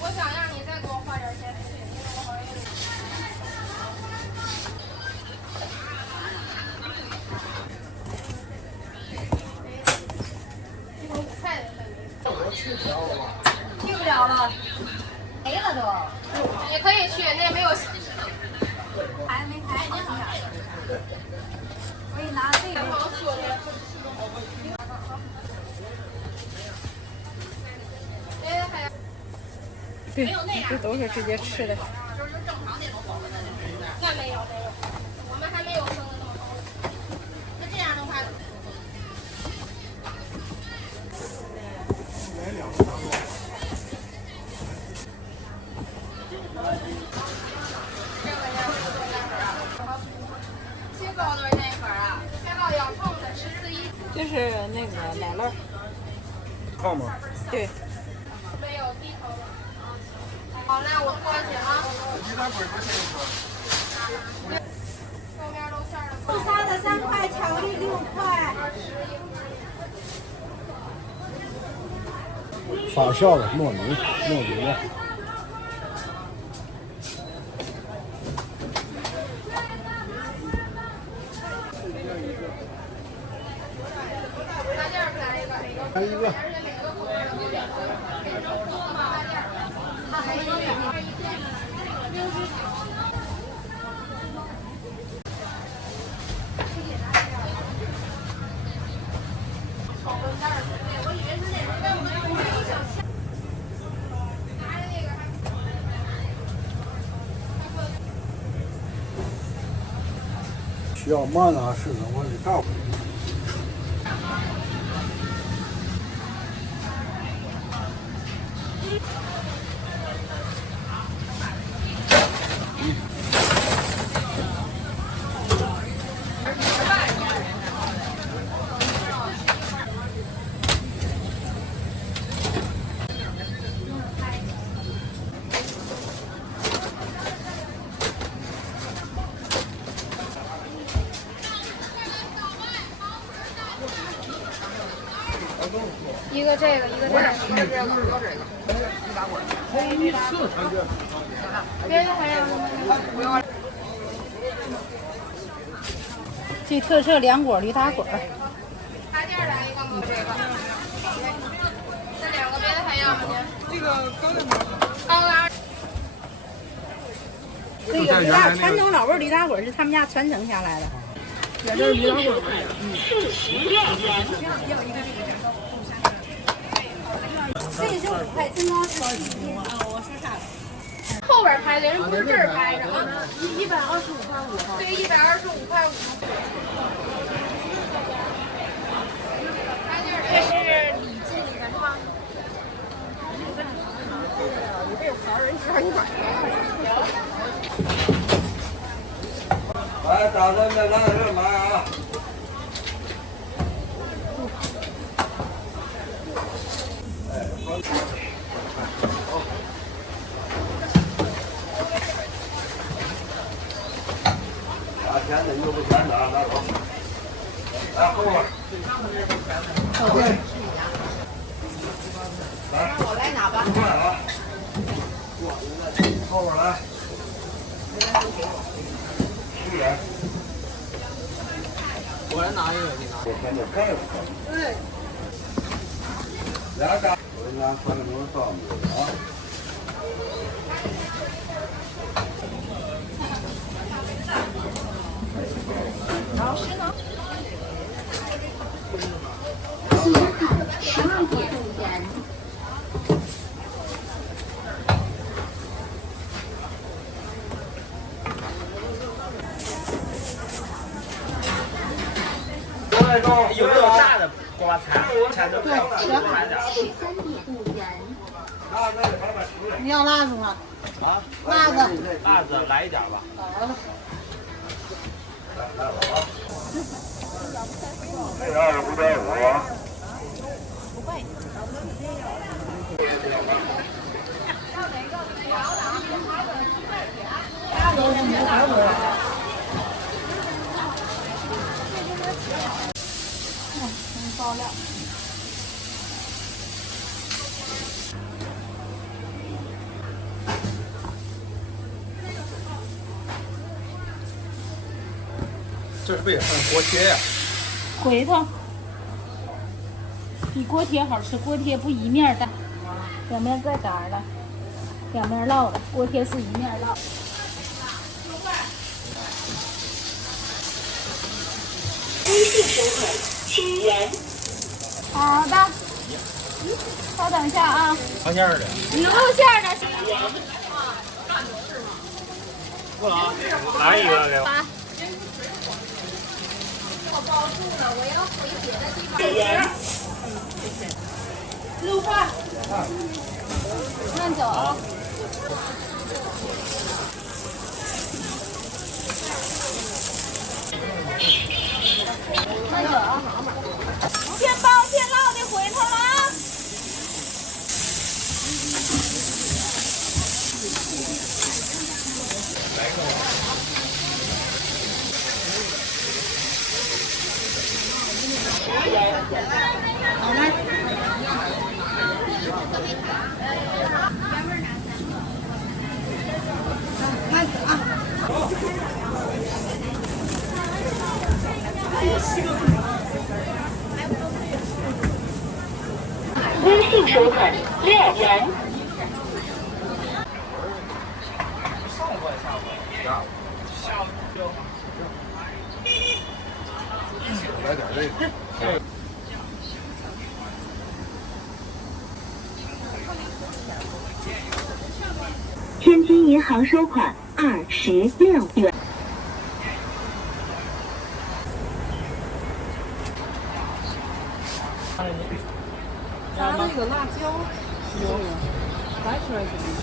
我想让你再给我换点钱。去不了了，没了都。也可以去，那没有。还没开呢。我给你拿这个。对，这都是直接吃的。就是正常那种火的。那没有，我们还没有生的那么好。那这样的话。新高多少钱一盒啊？开到要碰的14.1。这是那个奶酪。泡吗？对。没有低头的。好，那我过去啊。鸡蛋滚多少钱一盒？豆面豆馅的。豆沙的3块，巧克力6块。发酵的糯米的。来一个。需要慢啊，是的，我得大会。一个这个，一个这个，一个这个，别的还有什么？最特色凉果驴打滚。插件来一个吗？这个。这2个，别的还要吗？这个高粱。高粱。这个传统老味驴打滚是他们家传承下来的。这是驴打滚。45块，真高是我说啥了？后边拍的人不是这儿拍着啊，125块5。对，125块5。这是礼记里面的吗？你这有牌人知道你买来，打算再拿点买啊！我来拿一个，你拿。对。俩炸，我拿三个牛上啊。西安号12点入园。有没有大的瓜菜？对，13点入园。你要辣子吗？啊，辣子，辣子来一点吧。25.5。爆料。这是不是也算锅贴呀？回头比锅贴好吃，锅贴不一面带，表面带干了，两面烙的，锅贴是一面烙。微信收款7元。好的，稍等一下啊。好馅儿的。牛肉馅儿的。不啊，来一个给我。我包住了，我要回别的地方。卤饭。慢走啊。慢走啊。现包现烙的回头了啊。好嘞。慢走啊。微信收款6元。来点这个。天津银行收款26元。咱那个辣椒有，白出来行吗？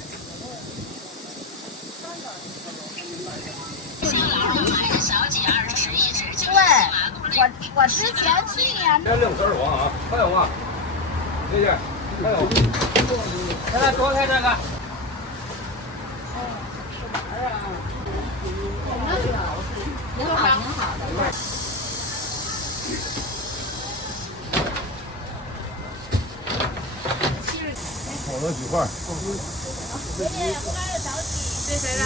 对，我之前去年。先645啊，还有吗？谢谢，还有。来来，躲开这个。挺好，挺好的。好多几块。这谁的？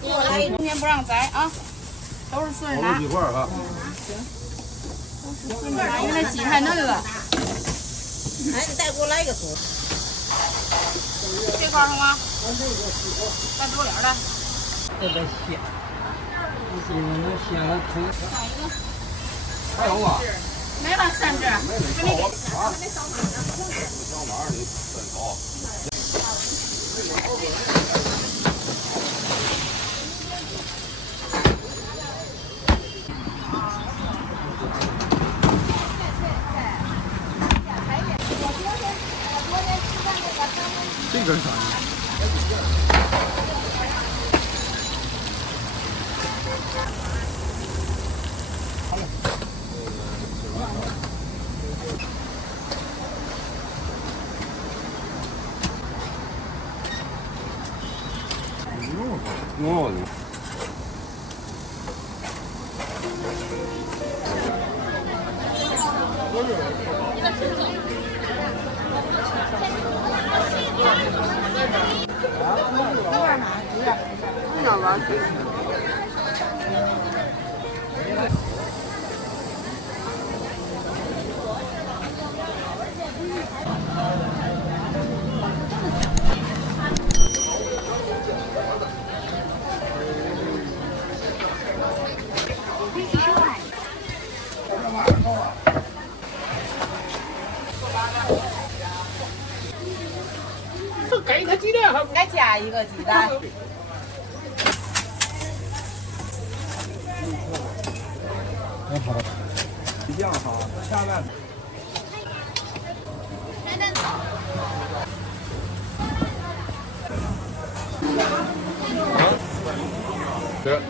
给我来一中间不让摘啊，都是顺着拿。好多几块啊。拿，因为那鸡太嫩了。哎，你再给我来一个猪。这块是吗？再多点的。特别鲜，这是能鲜了土。还有吗？没了3只。没烧啊？烧哪儿？你真高。这个是啥呀？哦。给他鸡蛋，再加一个鸡蛋。这样哈，下面。对。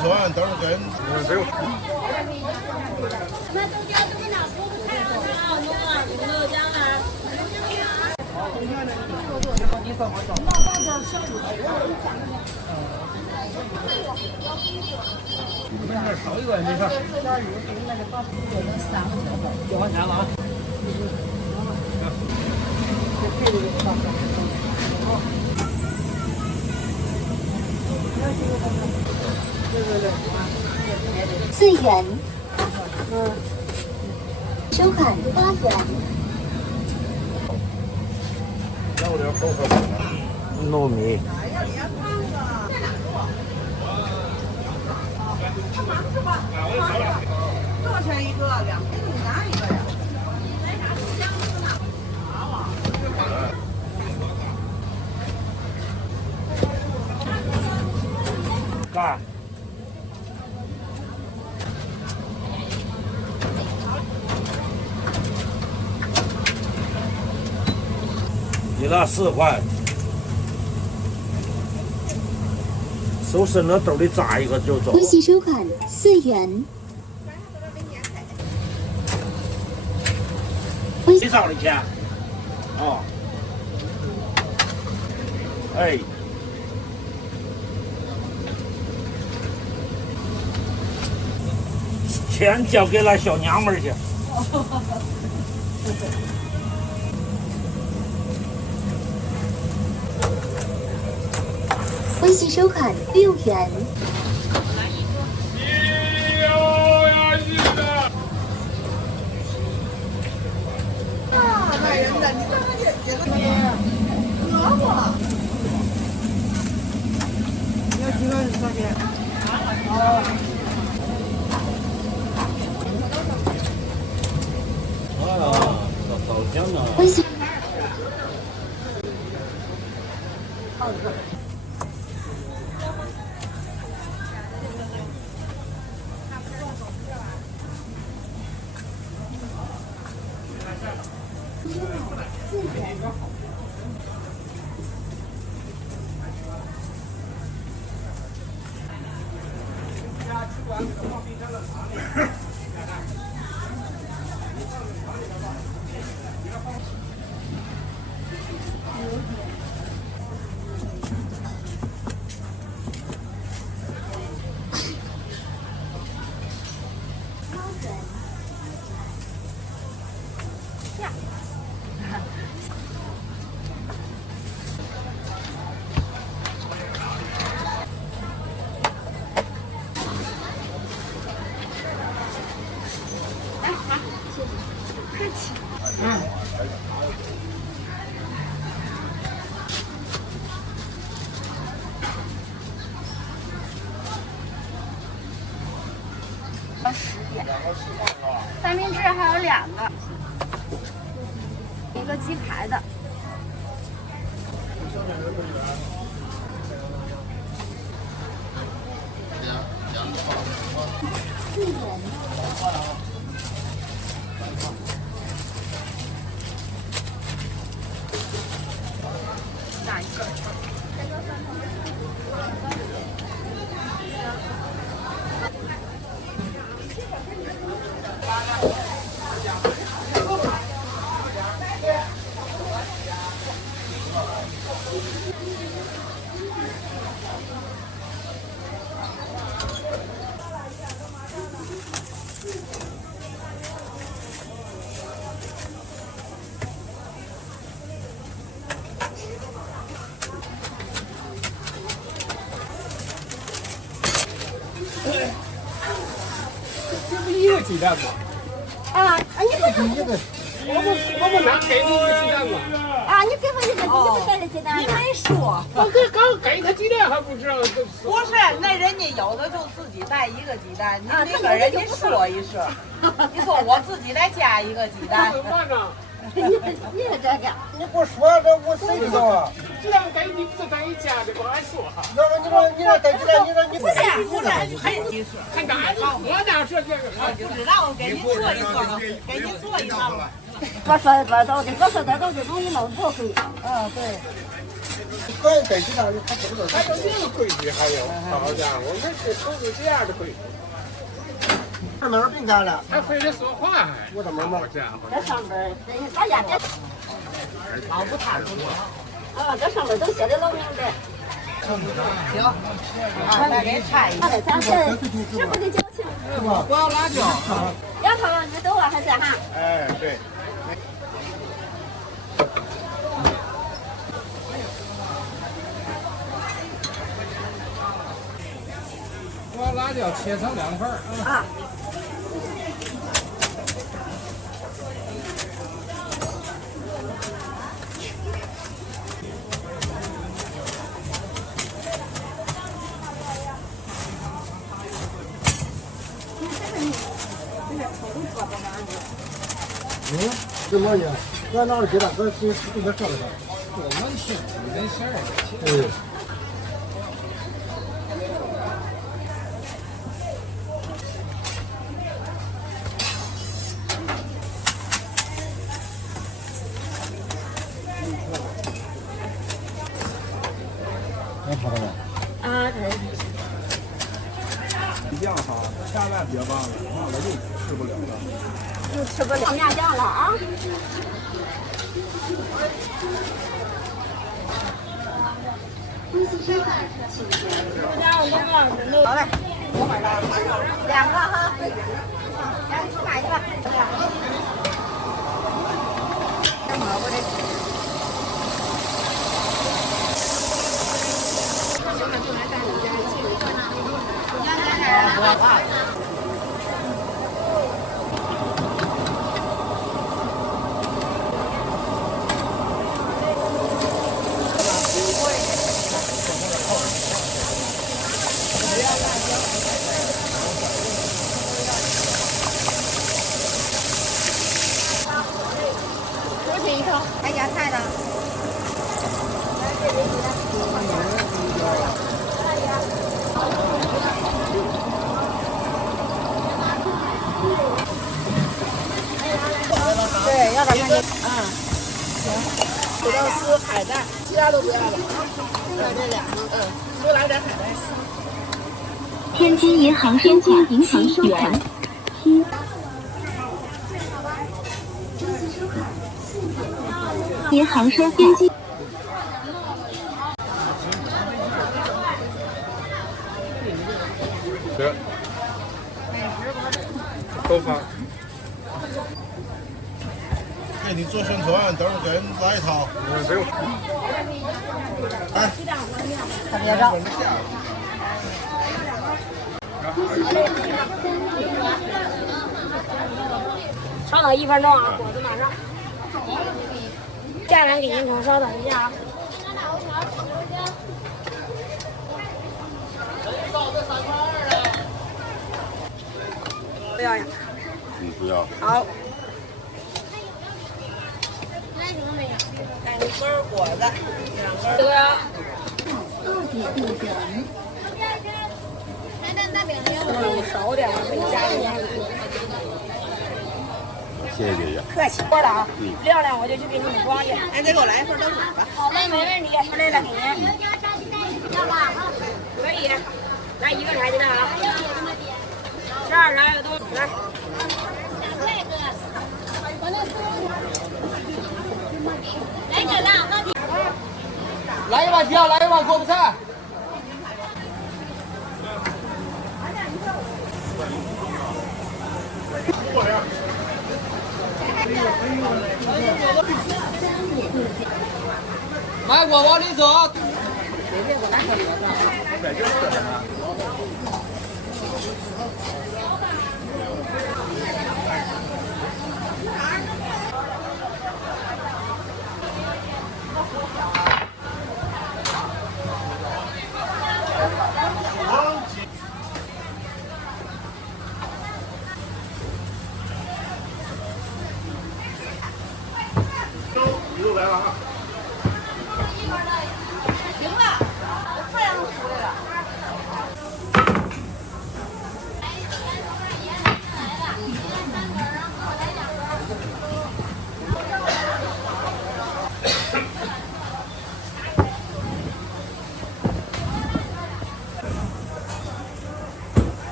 昨晚都是跟没有。那豆浆都拿锅不开了，弄啊，豆浆啊。少一个没事。交完钱了啊。4元。收款8元。糯米。多少钱一个？2块钱拿一个呀？干。你那4块，手伸到兜里扎一个就走。微信收款4元。谁找的钱？哦。哎。钱交给那小娘们儿去。微信收款6元。卖人的，你看看这萝卜，你要几个多少钱？早香呢。微信。10点，三明治还有2个，一个鸡排的。4元。哪一个？鸡蛋吗？啊，你不个，我不能给你一个鸡蛋吗？啊，你给我一个，你不给了鸡蛋？你没说，我刚给他鸡蛋还不知道。不是，那人家有的就自己带一个鸡蛋，你得跟人家说一声。你说我自己再加一个鸡蛋。怎么办呢？你是这个，你不说这我谁知道啊？鸡蛋给你不等于加的，我还说哈。要不你说带鸡蛋，你说你不是，还你说，还哪里？我哪说这个？不知道，给您做一做，给您做一趟吧。我说这都的，我说这都是容易弄破亏。对。可以带鸡蛋，他知道。还有这个规矩，还有，好家伙，那是都是这样的规矩。这哪儿别干了？还非得说话还？我这门嘛，家伙。这上边大家别。老不贪不多。这上面都写的老明白。行，再给拆一个。咱这是不得矫情？是吧？不要辣椒。杨头，你都往下下哈。哎，对。把辣椒切成2份啊。这么的，咱拿着鸡蛋，咱给他上来吧。我们是煮的馅儿。对。能跑到吗？对。这样哈，千万别忘了，那我就吃不了了。就吃不了面酱了啊！好嘞，2个哈，2个去买去吧。这蘑菇的。还加菜呢。对，要点面筋。行。土豆丝、海带，其他都不要了。就这2个。多来点海带丝。天津银行收款。银行收款。对。都发。给你做宣传，等会儿给人来一套。不用。哎，特别热。稍等1分钟啊，果子马上。家人给您口，稍等一下啊。不要呀。不要。好。来1根果子，2根。少点，加一点。谢谢姐姐。客气，我的啊，晾晾我就去给你们装去。哎，再给我来1份豆角吧。好嘞，没问题，我来了给您。可以，来1个茶鸡蛋啊，12啥有都来。来1碗酱，来1碗锅巴菜。买锅往里走。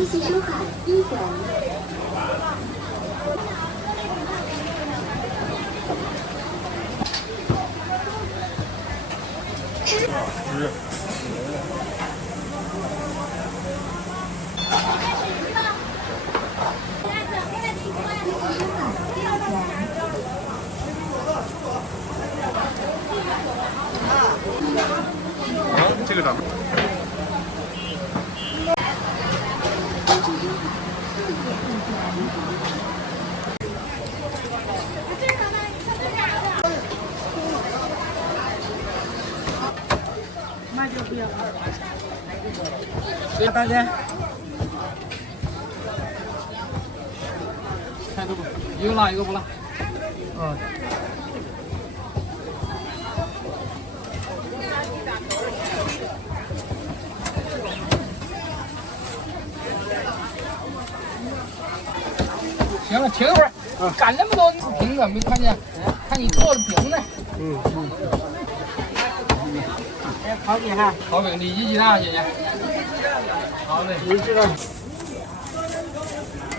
东西收款1元。这个怎么？那就不要。大姐，看这个，一个辣一个不辣。哦。行了，停一会儿。干那么多，你不平啊？没看见？看你做的饼呢。哎，烤饼哈。烤饼里脊鸡蛋，姐姐。好嘞。你这个，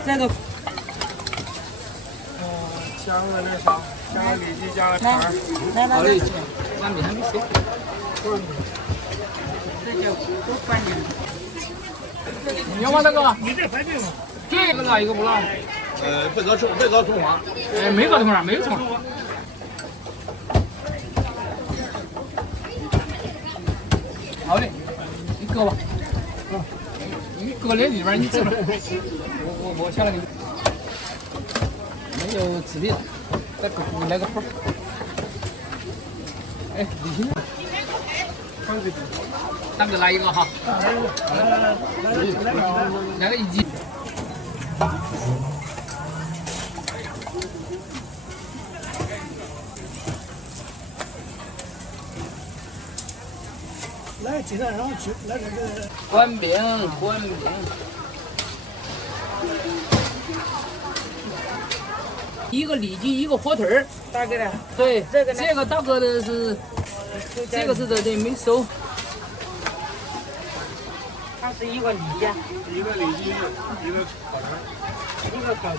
这个，加个那啥，加个里脊，加个肠儿。来，好嘞，完饼还没熟。这就都放进去。你要吗，大哥？你这排队吗？这个辣一个不辣？别搞葱花。哎，没搞葱花，没有葱花。好嘞，你搁吧。你搁这里边，你这边。我下来给你。没有籽粒的，再给你来个泡。哎，李鑫。大哥来一个哈。来个一斤。来鸡蛋，然后去来这个关饼。一个里脊，一个火腿儿。大哥的，对，这个呢？这个大哥的是，这个是这没熟。它是一个里脊，一个里脊，一个烤肠，一个烤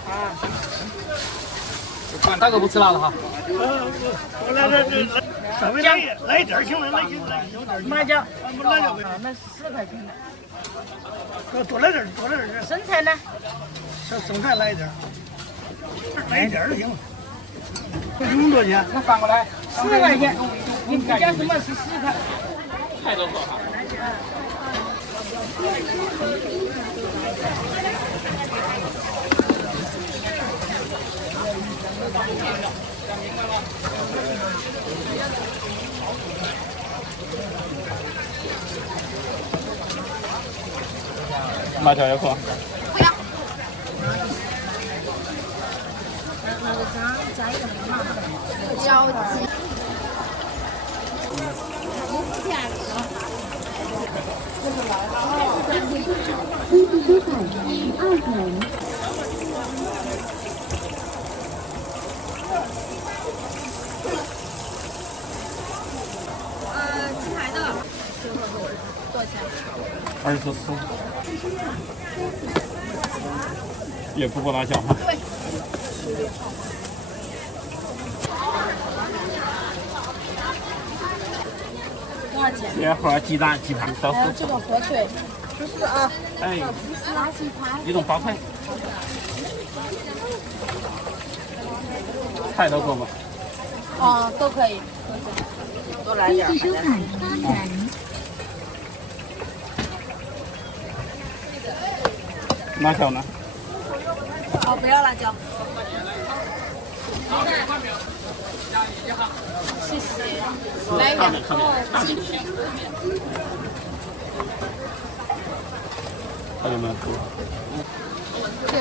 肠。大哥不吃辣的哈。我来稍微来一点行了，来麻酱，辣椒那10块钱的。多来点，生菜呢？生菜来一点，来一点就行了。这用多少钱？那翻过来10块钱。你不讲什么是10块？太多了哈。辣椒要放。不要。那个加一个麻的。着急。东西收款12元。鸡排的。多少钱24。也不过辣椒哈。对。多少钱？这盒鸡蛋鸡排到还有这个火腿，14啊。哎，拿鸡排。一种8块。菜都够吗？哦，都可以。多来点。东西收款8元。辣椒呢？哦，不要辣椒。谢谢。来2个鸡皮。还有没有？对。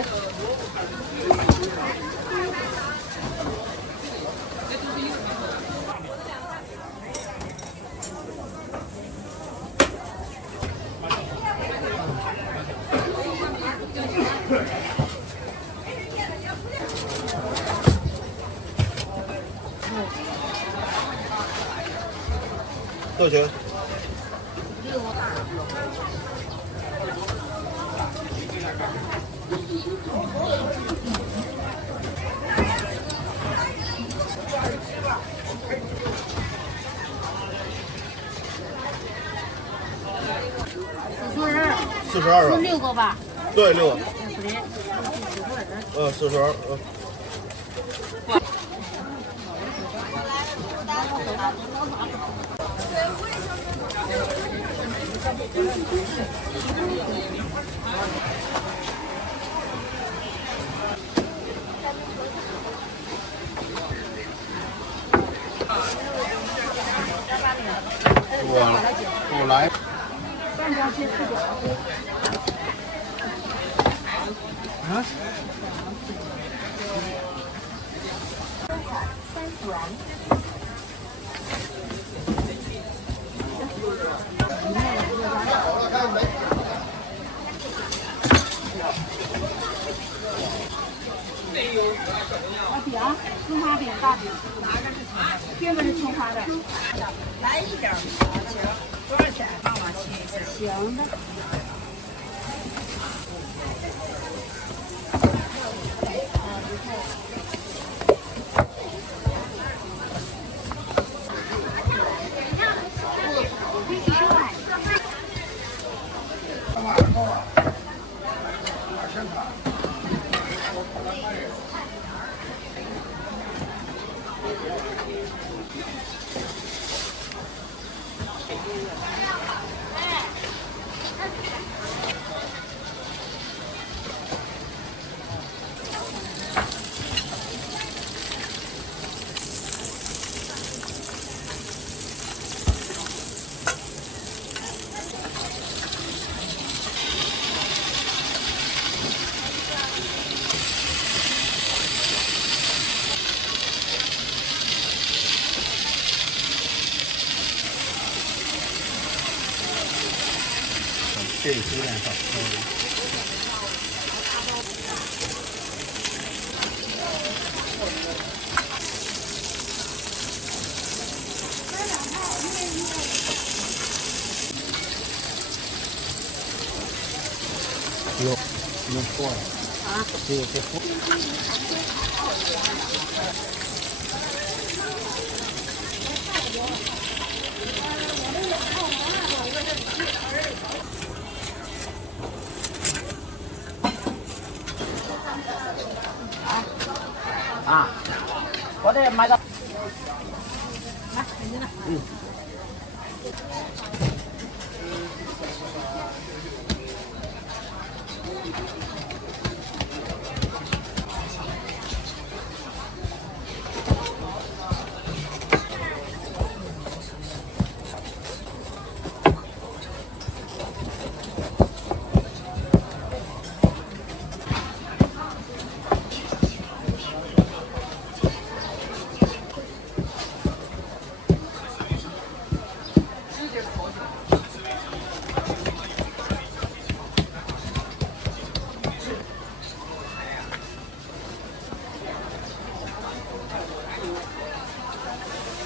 多少钱？ 42啊。 6个吧？对，6个。不对42。我来。半张切4点。啊大饼，葱花饼，大饼，这个是葱花的。来一点行，多少钱？帮忙切一下。行的。这里是有点少。哟，弄错了。啊？这个是错。啊，我得买个。来，给您了。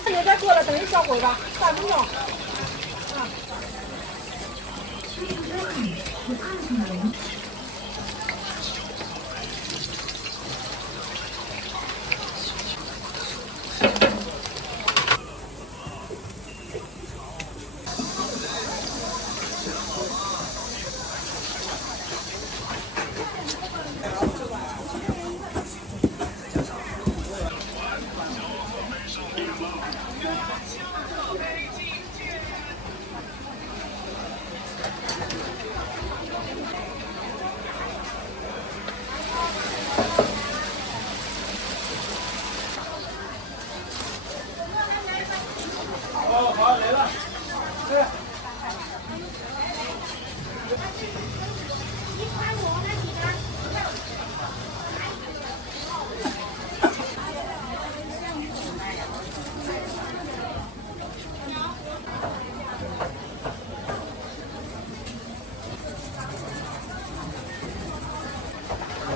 有点过了，等一小会儿吧，3分钟。啊。好，来了。对。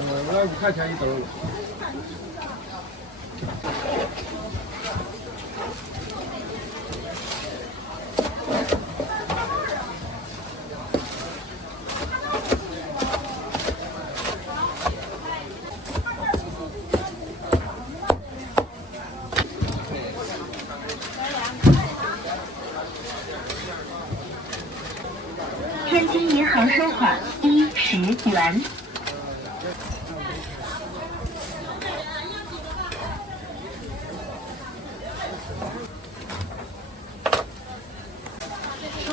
我5块钱一兜。天津银行收款10元。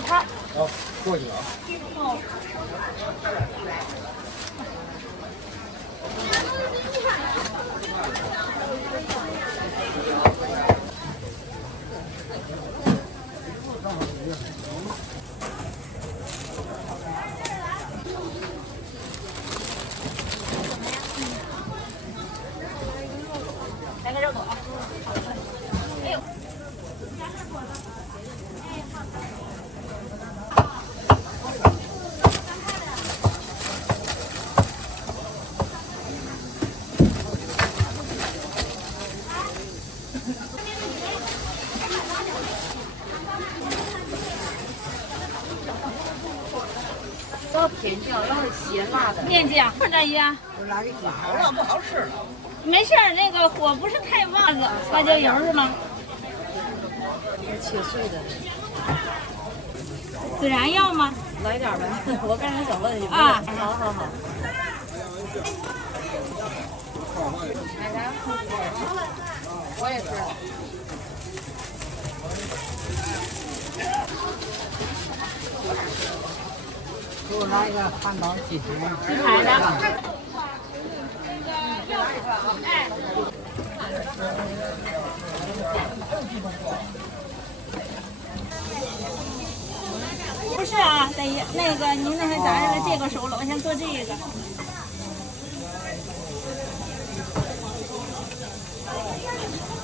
好，过去了啊。来个热狗啊！哎呦。要甜酱，要是咸辣的。面酱，看这一啊。我来个好了，不好吃了。没事儿，那个火不是太旺了。花椒油是吗？切碎的。孜然要吗？来点呗，我刚才想问你。啊，好好好。我也是。给我来一个汉堡鸡腿。鸡排的。不是啊，得那个您那还咱这个熟了，我先做这个。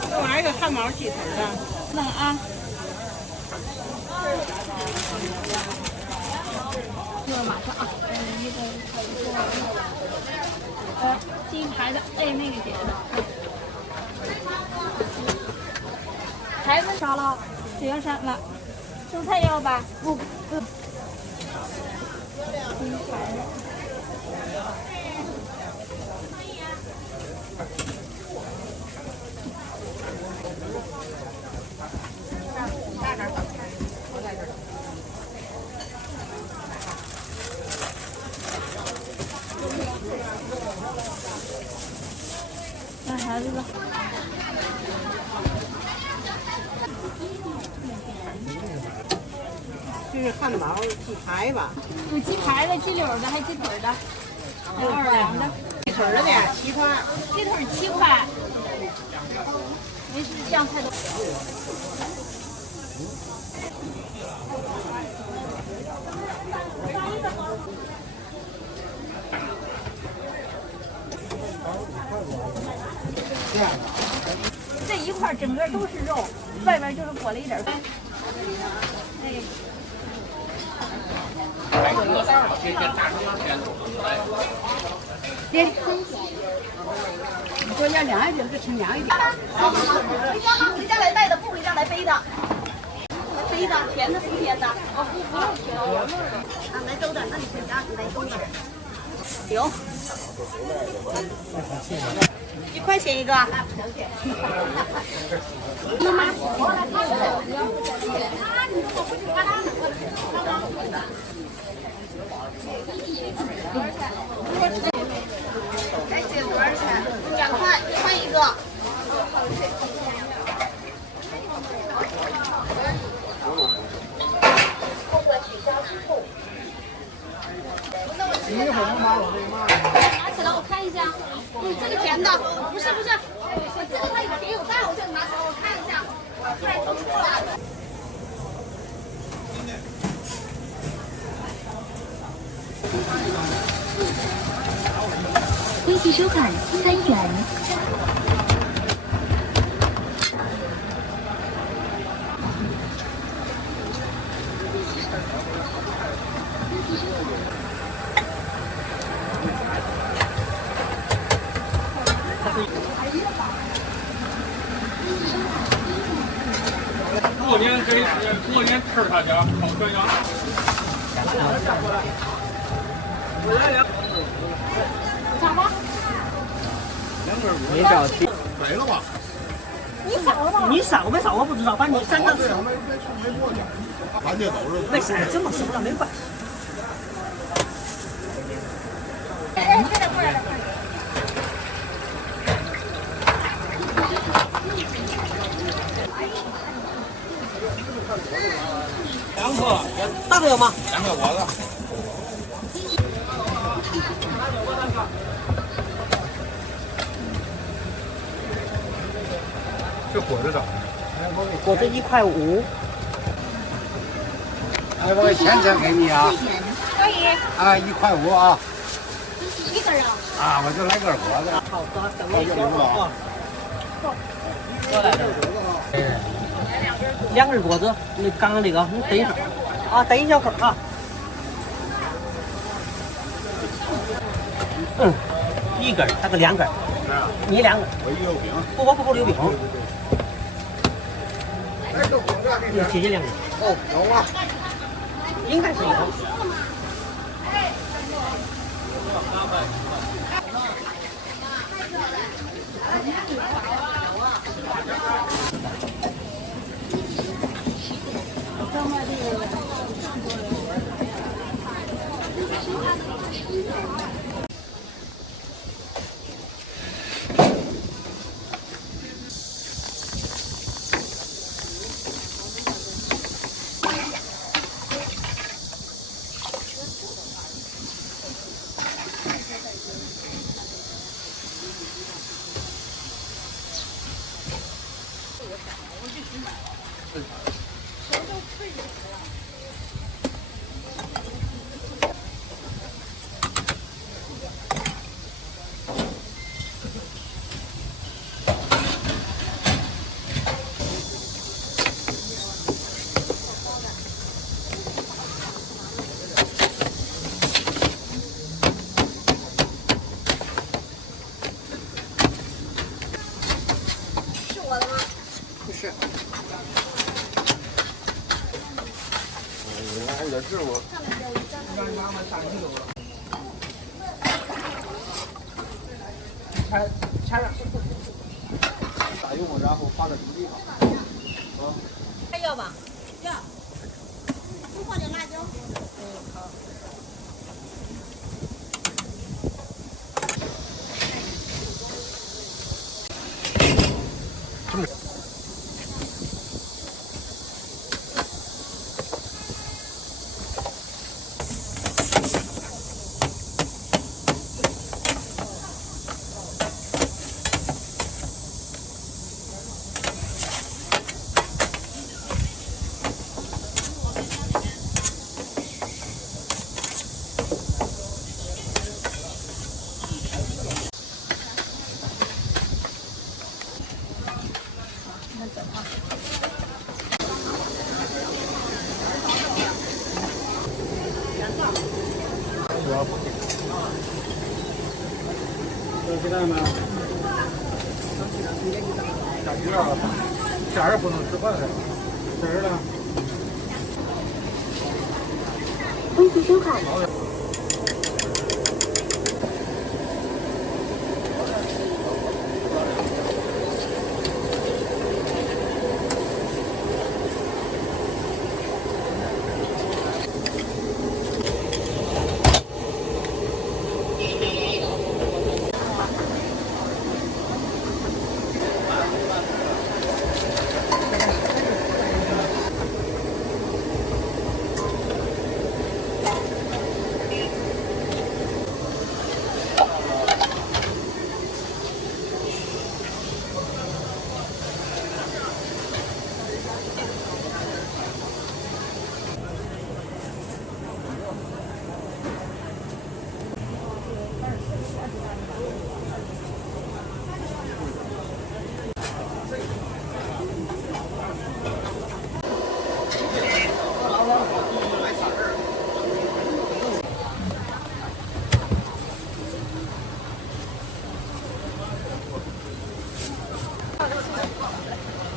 给我来一个汉堡鸡腿的。弄啊。这马上啊，鸡排的，哎，那个姐的。孩子少了，只要删了。蔬菜要吧？不。鸡排的。带孩子的。这是汉堡鸡排吧？有鸡排的、鸡柳的，还鸡腿的，还有奥尔良的。鸡腿的呢，7块。鸡腿7块。没事，酱太多。这一块整个都是肉，外边就是裹了一点儿。哎。对，你说要凉一点就请凉一点。回家来带的，不回家来背的。背的，甜的，什么甜的？哦，不用甜。啊，来粥的，那你回家来粥的。有。1块钱一个。妈妈。来姐多少钱？2块，1块一个。拿起来我看一下，这个甜的，不是，我这个它有甜有淡，我这个拿起来我看一下，太丰富了。微信收款3元。过年吃他家烤全羊。我来2。咋吧？没找齐。没了吧？你扫了吗？你扫没扫我不知道，反正你3个。没过去。关键都是。那色这么熟了没关系。大的有吗2块5个。这果子咋样？果子1块5。哎，我钱给你啊。可以。啊，1块5啊。一个人。啊，我就来根果子。好的，等我一会儿啊。2根果子，那刚刚那个，你等一会儿啊，等一小会儿啊。1根，他个2根，你2根。我一个有饼。不留饼。谢谢2根。哦，有啊。应该是有。也是我。前面打油，然后放在土地上。还要吧？要。不放点辣椒。好。有鸡蛋吗？加鸡蛋了，馅儿不能吃饭的，汁儿呢？微信收款。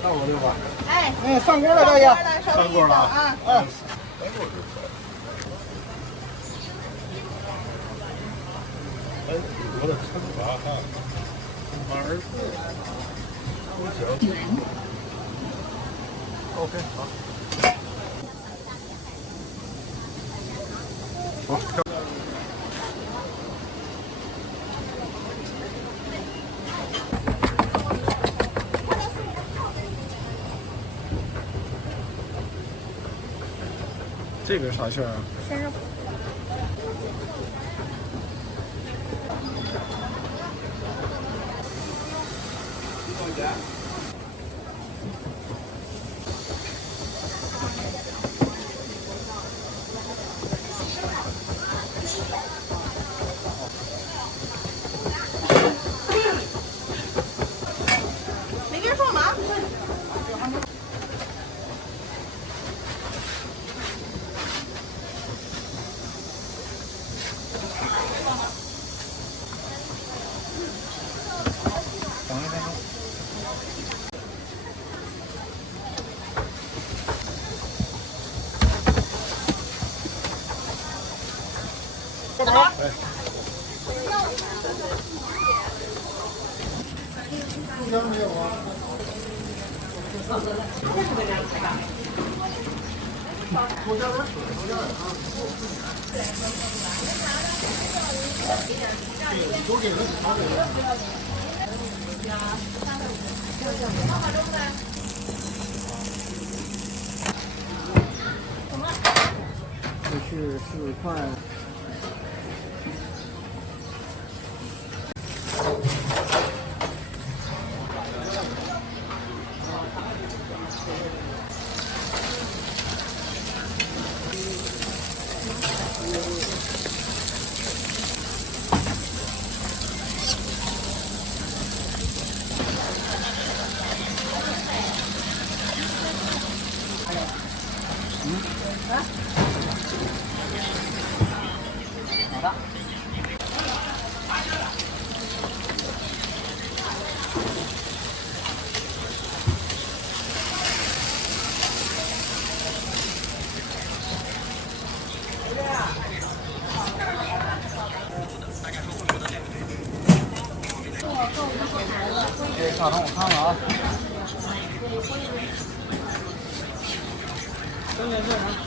到我这吧。哎，上锅了，大爷。上锅了啊！啊。哎，我的称法哈，24，不行。OK， 好。好。这个啥馅儿啊？鲜肉。没跟人说嘛？这是4块。大肠我看看啊。真的是啥？